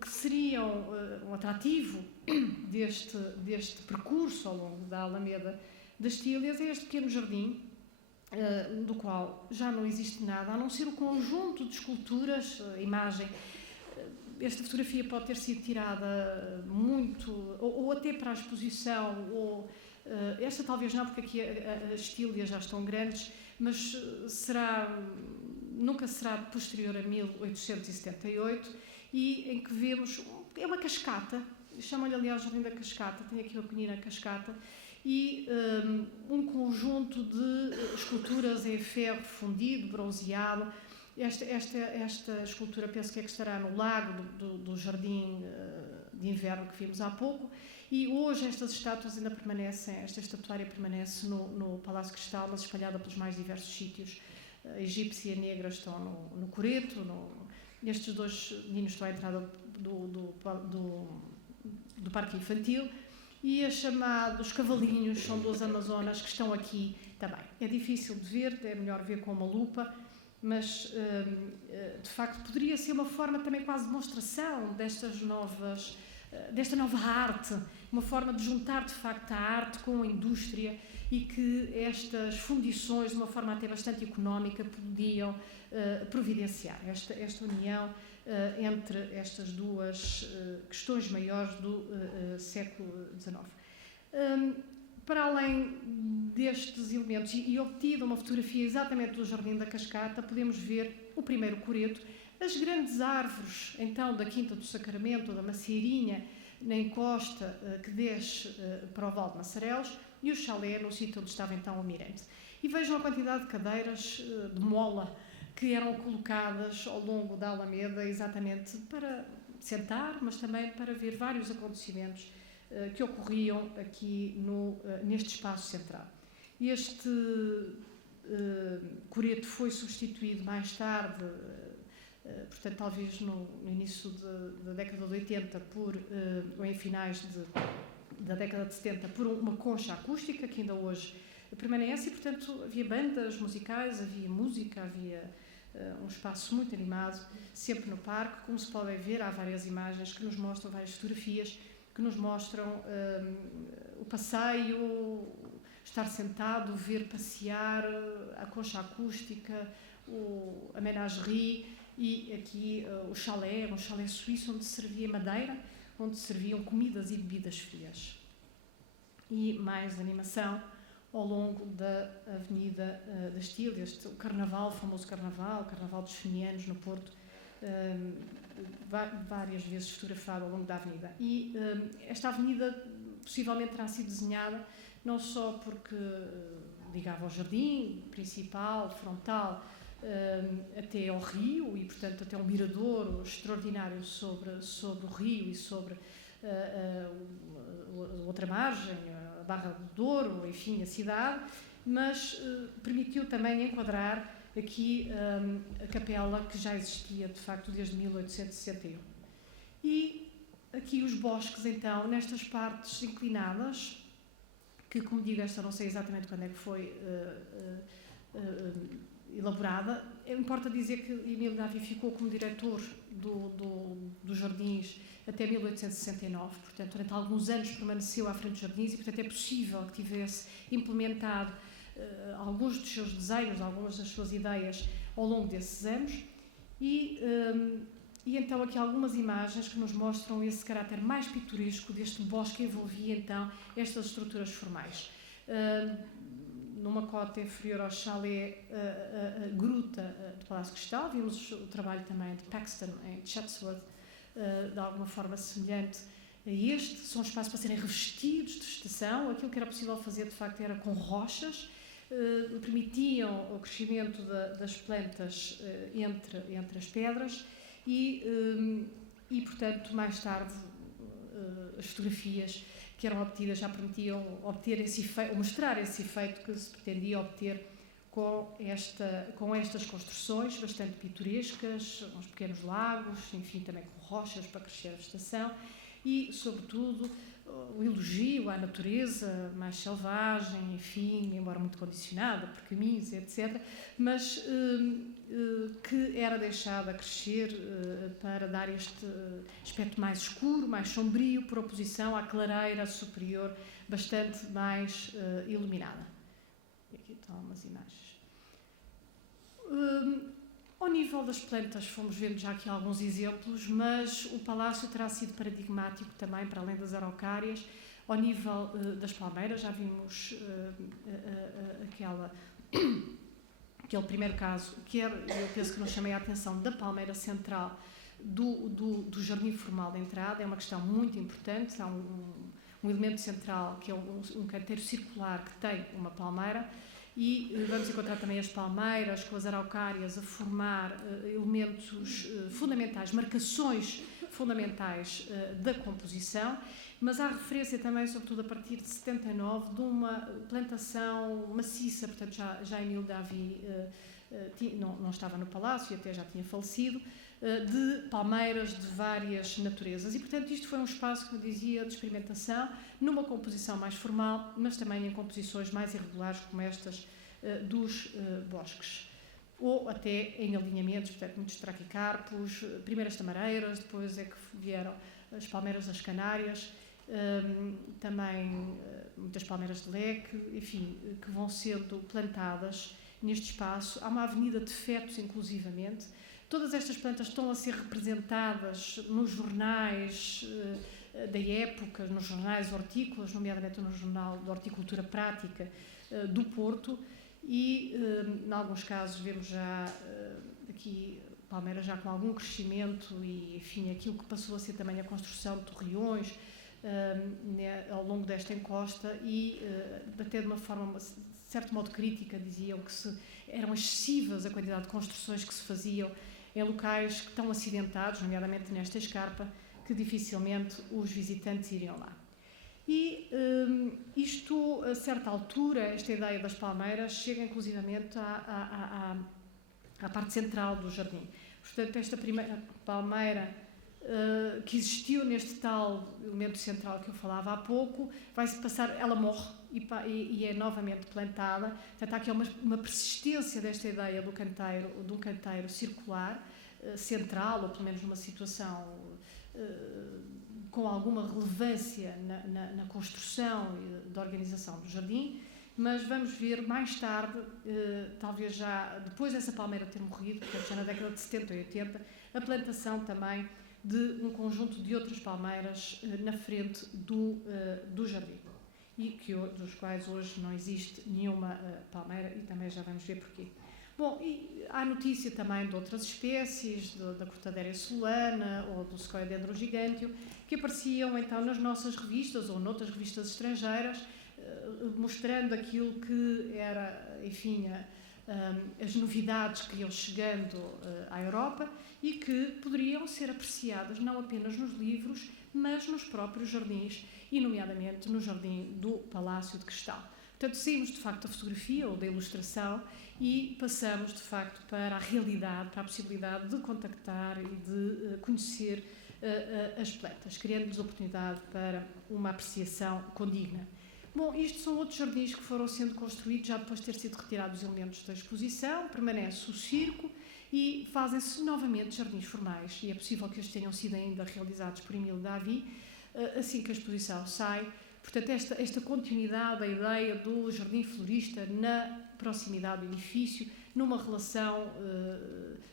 que seriam um atrativo deste percurso ao longo da Alameda das Tílias é este pequeno jardim, do qual já não existe nada, a não ser o conjunto de esculturas, imagem. Esta fotografia pode ter sido tirada muito, ou até para a exposição, ou esta talvez não, porque aqui as tílias já estão grandes, mas nunca será posterior a 1878, e em que vemos, é uma cascata, chamam-lhe aliás Jardim da Cascata, tem aqui uma pequenina cascata, e um conjunto de esculturas em ferro fundido, bronzeado. Esta escultura penso que estará no lago do jardim de inverno que vimos há pouco, e hoje estas estátuas ainda permanecem, esta estatuária permanece no Palácio Cristal, mas espalhada pelos mais diversos sítios. A egípcia e a negra estão no Coreto, estes dois meninos estão à entrada do Parque Infantil, e os cavalinhos são duas amazonas que estão aqui também. É difícil de ver, é melhor ver com uma lupa, mas de facto poderia ser uma forma também quase de demonstração desta nova arte, uma forma de juntar de facto a arte com a indústria, e que estas fundições, de uma forma até bastante económica, podiam providenciar esta união entre estas duas questões maiores do século XIX. Para além destes elementos, e obtida uma fotografia exatamente do Jardim da Cascata, podemos ver o primeiro coreto, as grandes árvores, então, da Quinta do Sacramento, da Macieirinha, na encosta que desce para o Val de Massarelos, e o chalé no sítio onde estava então o Mirante. E vejam a quantidade de cadeiras de mola que eram colocadas ao longo da Alameda, exatamente para sentar, mas também para ver vários acontecimentos que ocorriam aqui neste espaço central. Este coreto foi substituído mais tarde, portanto talvez no início da década de 80, ou em finais da década de 70, por uma concha acústica que ainda hoje permanece, e portanto havia bandas musicais, havia música, havia um espaço muito animado, sempre no parque. Como se podem ver, há várias imagens que nos mostram, várias fotografias que nos mostram o passeio, estar sentado, ver passear, a concha acústica, a menagerie, e aqui o chalé, um chalé suíço onde se servia madeira, onde se serviam comidas e bebidas frias. E mais animação, ao longo da Avenida da Estília, o Carnaval, o famoso Carnaval, o Carnaval dos Fenianos no Porto, várias vezes fotografado ao longo da avenida. E esta avenida possivelmente terá sido desenhada não só porque ligava ao jardim principal, frontal, até ao rio e, portanto, até um miradouro extraordinário sobre o rio e sobre a outra margem, a Barra do Douro, enfim, a cidade, mas permitiu também enquadrar aqui a capela que já existia, de facto, desde 1861. E aqui os bosques, então, nestas partes inclinadas, que, como digo, esta não sei exatamente quando é que foi elaborada. Importa dizer que Emílio Davi ficou como diretor dos jardins até 1869, portanto, durante alguns anos permaneceu à frente dos jardins e, portanto, é possível que tivesse implementado alguns dos seus desenhos, algumas das suas ideias ao longo desses anos e então aqui algumas imagens que nos mostram esse caráter mais pitoresco deste bosque que envolvia então estas estruturas formais. Numa cota inferior ao chalé, a gruta do Palácio Cristal, vimos o trabalho também de Paxton em Chatsworth, de alguma forma semelhante a este. São espaços para serem revestidos de vegetação. Aquilo que era possível fazer, de facto, era com rochas, permitiam o crescimento das plantas entre as pedras e, portanto, mais tarde, as fotografias que eram obtidas já permitiam obter esse efeito, mostrar esse efeito que se pretendia obter com estas construções bastante pitorescas, uns pequenos lagos, enfim, também com rochas para crescer a vegetação e, sobretudo, o elogio à natureza mais selvagem, enfim, embora muito condicionada por caminhos, etc., mas que era deixada crescer para dar este aspecto mais escuro, mais sombrio, por oposição à clareira superior, bastante mais iluminada. E aqui estão umas imagens. Ao nível das plantas, fomos vendo já aqui alguns exemplos, mas o palácio terá sido paradigmático também, para além das araucárias. Ao nível das palmeiras, já vimos aquele primeiro caso, que era, eu penso que nos chamei a atenção, da palmeira central do jardim formal de entrada. É uma questão muito importante. Há um elemento central, que é um canteiro circular que tem uma palmeira, e vamos encontrar também as palmeiras com as araucárias a formar elementos fundamentais, marcações fundamentais da composição, mas há referência também, sobretudo a partir de 79, de uma plantação maciça, portanto já Emílio Davi não estava no palácio e até já tinha falecido, de palmeiras de várias naturezas. E, portanto, isto foi um espaço, como eu dizia, de experimentação, numa composição mais formal, mas também em composições mais irregulares, como estas dos bosques. Ou até em alinhamentos, portanto, muitos traquicarpos, primeiras tamareiras, depois é que vieram as palmeiras das Canárias, também muitas palmeiras de leque, enfim, que vão sendo plantadas neste espaço. Há uma avenida de fetos, inclusivamente. Todas estas plantas estão a ser representadas nos jornais da época, nos jornais hortícolas, nomeadamente no Jornal de Horticultura Prática do Porto, e, em alguns casos, vemos já aqui palmeiras já com algum crescimento e, enfim, aquilo que passou a ser também a construção de torreões ao longo desta encosta e, até de uma forma, de certo modo, crítica, diziam que eram excessivas a quantidade de construções que se faziam em locais que estão acidentados, nomeadamente nesta escarpa, que dificilmente os visitantes iriam lá. E isto, a certa altura, esta ideia das palmeiras chega inclusivamente à parte central do jardim. Portanto, esta primeira palmeira que existiu neste tal elemento central que eu falava há pouco, vai-se passar, ela morre e é novamente plantada. Portanto, há aqui uma persistência desta ideia de um canteiro circular, central, ou pelo menos numa situação com alguma relevância na construção e da organização do jardim, mas vamos ver mais tarde, talvez já depois dessa palmeira ter morrido, portanto já na década de 70 e 80, a plantação também de um conjunto de outras palmeiras na frente do jardim. e dos quais hoje não existe nenhuma palmeira, e também já vamos ver porquê. Bom, e há notícia também de outras espécies, da cortadeira solana ou do Sequoiadendron giganteum, que apareciam então nas nossas revistas ou noutras revistas estrangeiras, mostrando aquilo que era, enfim, as novidades que iam chegando à Europa e que poderiam ser apreciadas não apenas nos livros, mas nos próprios jardins, e nomeadamente no jardim do Palácio de Cristal. Portanto, saímos de facto da fotografia ou da ilustração e passamos de facto para a realidade, para a possibilidade de contactar e de conhecer as plantas, criando-nos oportunidade para uma apreciação condigna. Bom, isto são outros jardins que foram sendo construídos já depois de ter sido retirados os elementos da exposição, permanece o circo e fazem-se novamente jardins formais, e é possível que estes tenham sido ainda realizados por Emílio Davi, assim que a exposição sai. Portanto, esta continuidade da ideia do jardim florista na proximidade do edifício, numa relação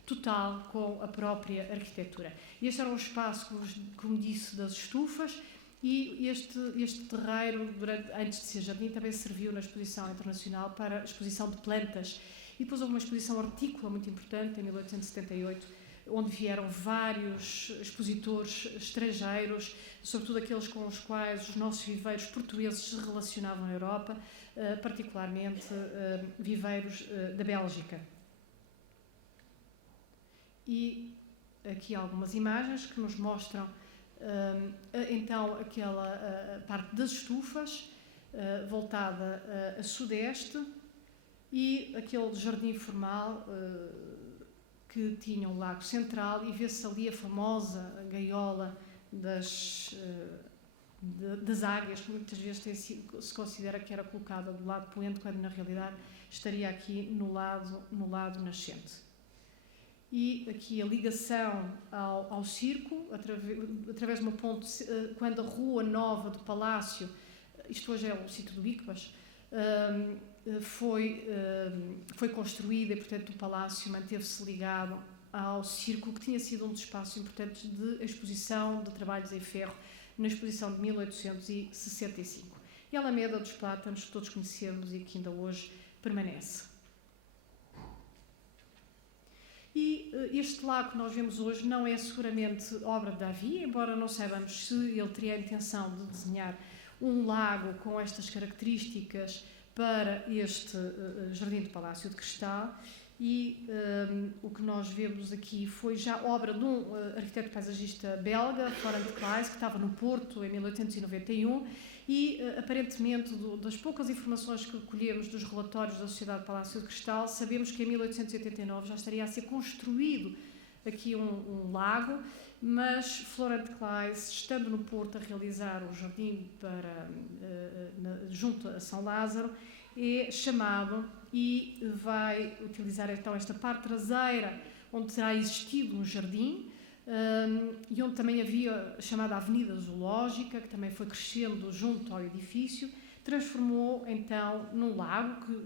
total com a própria arquitetura. Este era um espaço, como disse, das estufas, e este terreiro, antes de ser jardim, também serviu na exposição internacional para a exposição de plantas. E depois houve uma exposição hortícola muito importante, em 1878, onde vieram vários expositores estrangeiros, sobretudo aqueles com os quais os nossos viveiros portugueses se relacionavam na Europa, particularmente viveiros da Bélgica. E aqui algumas imagens que nos mostram então aquela parte das estufas voltada a sudeste e aquele jardim formal que tinha um lago central, e vê-se ali a famosa gaiola das águias, que muitas vezes se considera que era colocada do lado poente, quando na realidade estaria aqui no lado nascente. E aqui a ligação ao circo, através de uma ponte, quando a Rua Nova do Palácio, isto hoje é o sítio do ICBAS, foi construída, e portanto o Palácio manteve-se ligado ao circo, que tinha sido um dos espaços importantes de exposição de trabalhos em ferro na exposição de 1865. E a Alameda dos Plátanos, que todos conhecemos e que ainda hoje permanece. E este lago que nós vemos hoje não é seguramente obra de Davi, embora não saibamos se ele teria a intenção de desenhar um lago com estas características para este Jardim do Palácio de Cristal. E o que nós vemos aqui foi já obra de um arquiteto paisagista belga, Florent Claes, que estava no Porto em 1891, e aparentemente das poucas informações que colhemos dos relatórios da Sociedade do Palácio de Cristal, sabemos que em 1889 já estaria a ser construído aqui um lago, mas Florent Claes, estando no Porto a realizar o jardim junto a São Lázaro, é chamado e vai utilizar então esta parte traseira, onde terá existido um jardim, e onde também havia a chamada Avenida Zoológica, que também foi crescendo junto ao edifício, transformou então num lago que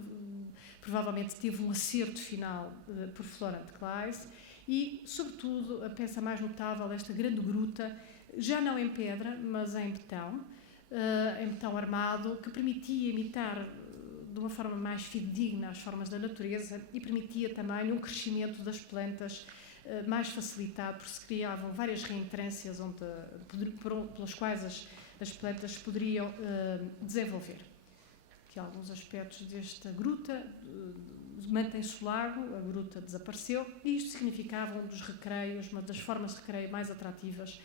provavelmente teve um acerto final por Florent Claes, e sobretudo a peça mais notável desta grande gruta, já não em pedra, mas em betão armado, que permitia imitar de uma forma mais fidedigna as formas da natureza e permitia também um crescimento das plantas mais facilitado, porque se criavam várias reentrâncias pelas quais as plantas poderiam desenvolver. Aqui alguns aspectos desta gruta. Mantém-se o lago, a gruta desapareceu, e isto significava um dos recreios, uma das formas de recreio mais atrativas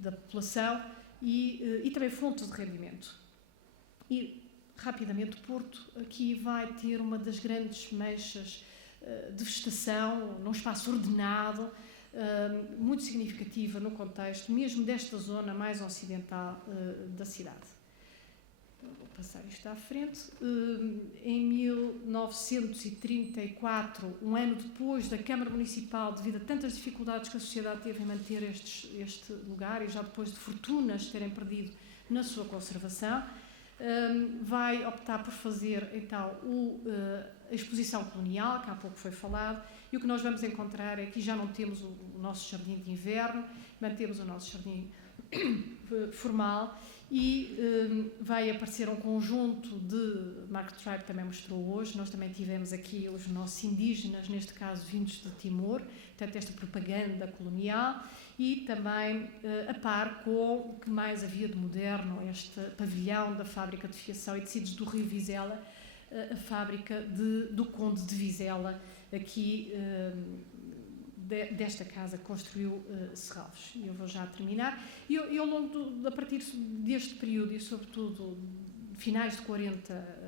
da população e também fontes de rendimento. E, rapidamente, o Porto aqui vai ter uma das grandes manchas de vegetação, num espaço ordenado, muito significativa no contexto, mesmo desta zona mais ocidental da cidade. Vou passar isto à frente. Em 1934, um ano depois da Câmara Municipal, devido a tantas dificuldades que a sociedade teve em manter este lugar, e já depois de fortunas terem perdido na sua conservação, vai optar por fazer então a exposição colonial, que há pouco foi falado, e o que nós vamos encontrar é que já não temos o nosso jardim de inverno, mantemos o nosso jardim formal, e vai aparecer um conjunto de, Mark Tribe também mostrou hoje, nós também tivemos aqui os nossos indígenas, neste caso vindos de Timor, portanto esta propaganda colonial, e também a par com o que mais havia de moderno, este pavilhão da fábrica de fiação e tecidos do Rio Vizela, a fábrica do Conde de Vizela, aqui desta casa que construiu Serralves. E eu vou já terminar. E ao longo, a partir deste período, e sobretudo finais de 40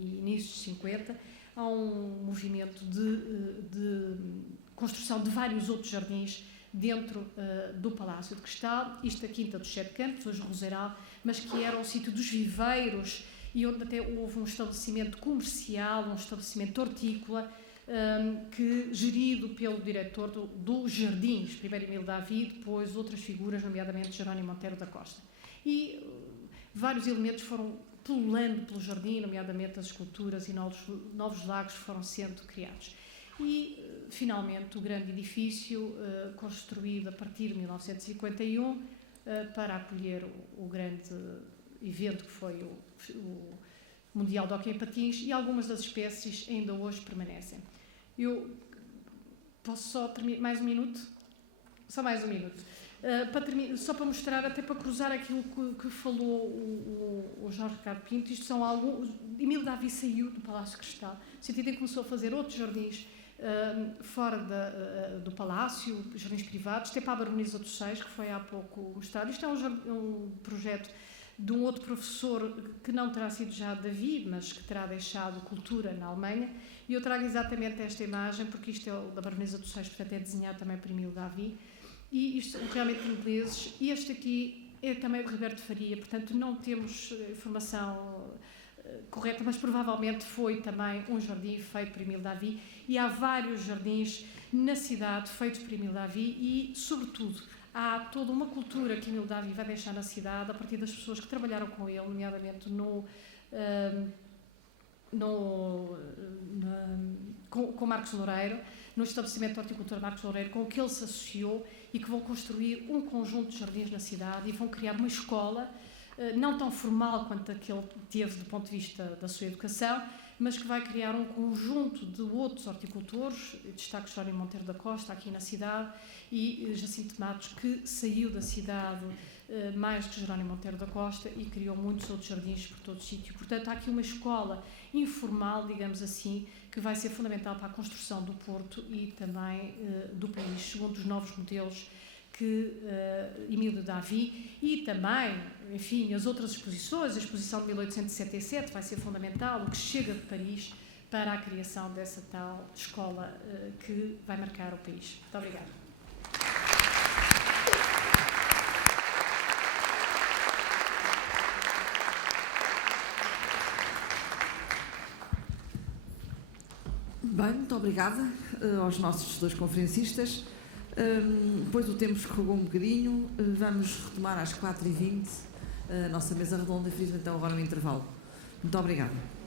e inícios de 50, há um movimento de construção de vários outros jardins dentro do Palácio de Cristal, isto a Quinta dos Sete Campos, hoje Roseiral, mas que era o sítio dos viveiros e onde até houve um estabelecimento comercial, um estabelecimento hortícola, gerido pelo diretor dos Jardins, primeiro Emílio Davi, depois outras figuras, nomeadamente Jerónimo Monteiro da Costa. E vários elementos foram pululando pelo jardim, nomeadamente as esculturas e novos lagos foram sendo criados. E, finalmente, o grande edifício, construído a partir de 1951, para acolher o grande evento que foi o Mundial de Hóquei em Patins, e algumas das espécies ainda hoje permanecem. Eu posso só terminar mais um minuto? Só mais um minuto. Só para mostrar, até para cruzar aquilo que falou o Jorge Ricardo Pinto, isto são alguns... Emílio Davi saiu do Palácio Cristal, no sentido em que começou a fazer outros jardins fora do Palácio, jardins privados, até para a Baronesa dos Seis, que foi há pouco mostrado. Isto é um projeto de um outro professor que não terá sido já Davi, mas que terá deixado cultura na Alemanha, e eu trago exatamente esta imagem, porque isto é o da Baronesa dos Seis, portanto é desenhado também por Emílio Davi, e isto são realmente ingleses, e este aqui é também o Roberto Faria, portanto não temos informação correta, mas provavelmente foi também um jardim feito por Emílio Davi, e há vários jardins na cidade feitos por Emílio Davi, e sobretudo há toda uma cultura que Emílio Davi vai deixar na cidade a partir das pessoas que trabalharam com ele, nomeadamente com Marcos Loureiro, no estabelecimento de horticultura Marcos Loureiro, com o que ele se associou, e que vão construir um conjunto de jardins na cidade e vão criar uma escola, não tão formal quanto a que ele teve do ponto de vista da sua educação, mas que vai criar um conjunto de outros horticultores, destaque Jerónimo Monteiro da Costa, aqui na cidade, e Jacinto Matos, que saiu da cidade mais que Jerónimo Monteiro da Costa e criou muitos outros jardins por todo o sítio. Portanto, há aqui uma escola informal, digamos assim, que vai ser fundamental para a construção do Porto e também do país, segundo os novos modelos que Emílio Davi, e também, enfim, as outras exposições, a exposição de 1877 vai ser fundamental, o que chega de Paris, para a criação dessa tal escola que vai marcar o país. Muito obrigada. Bem, muito obrigada aos nossos dois conferencistas. Depois o tempo escorregou um bocadinho, vamos retomar às 4h20 a nossa mesa redonda e fiz então agora um intervalo. Muito obrigada.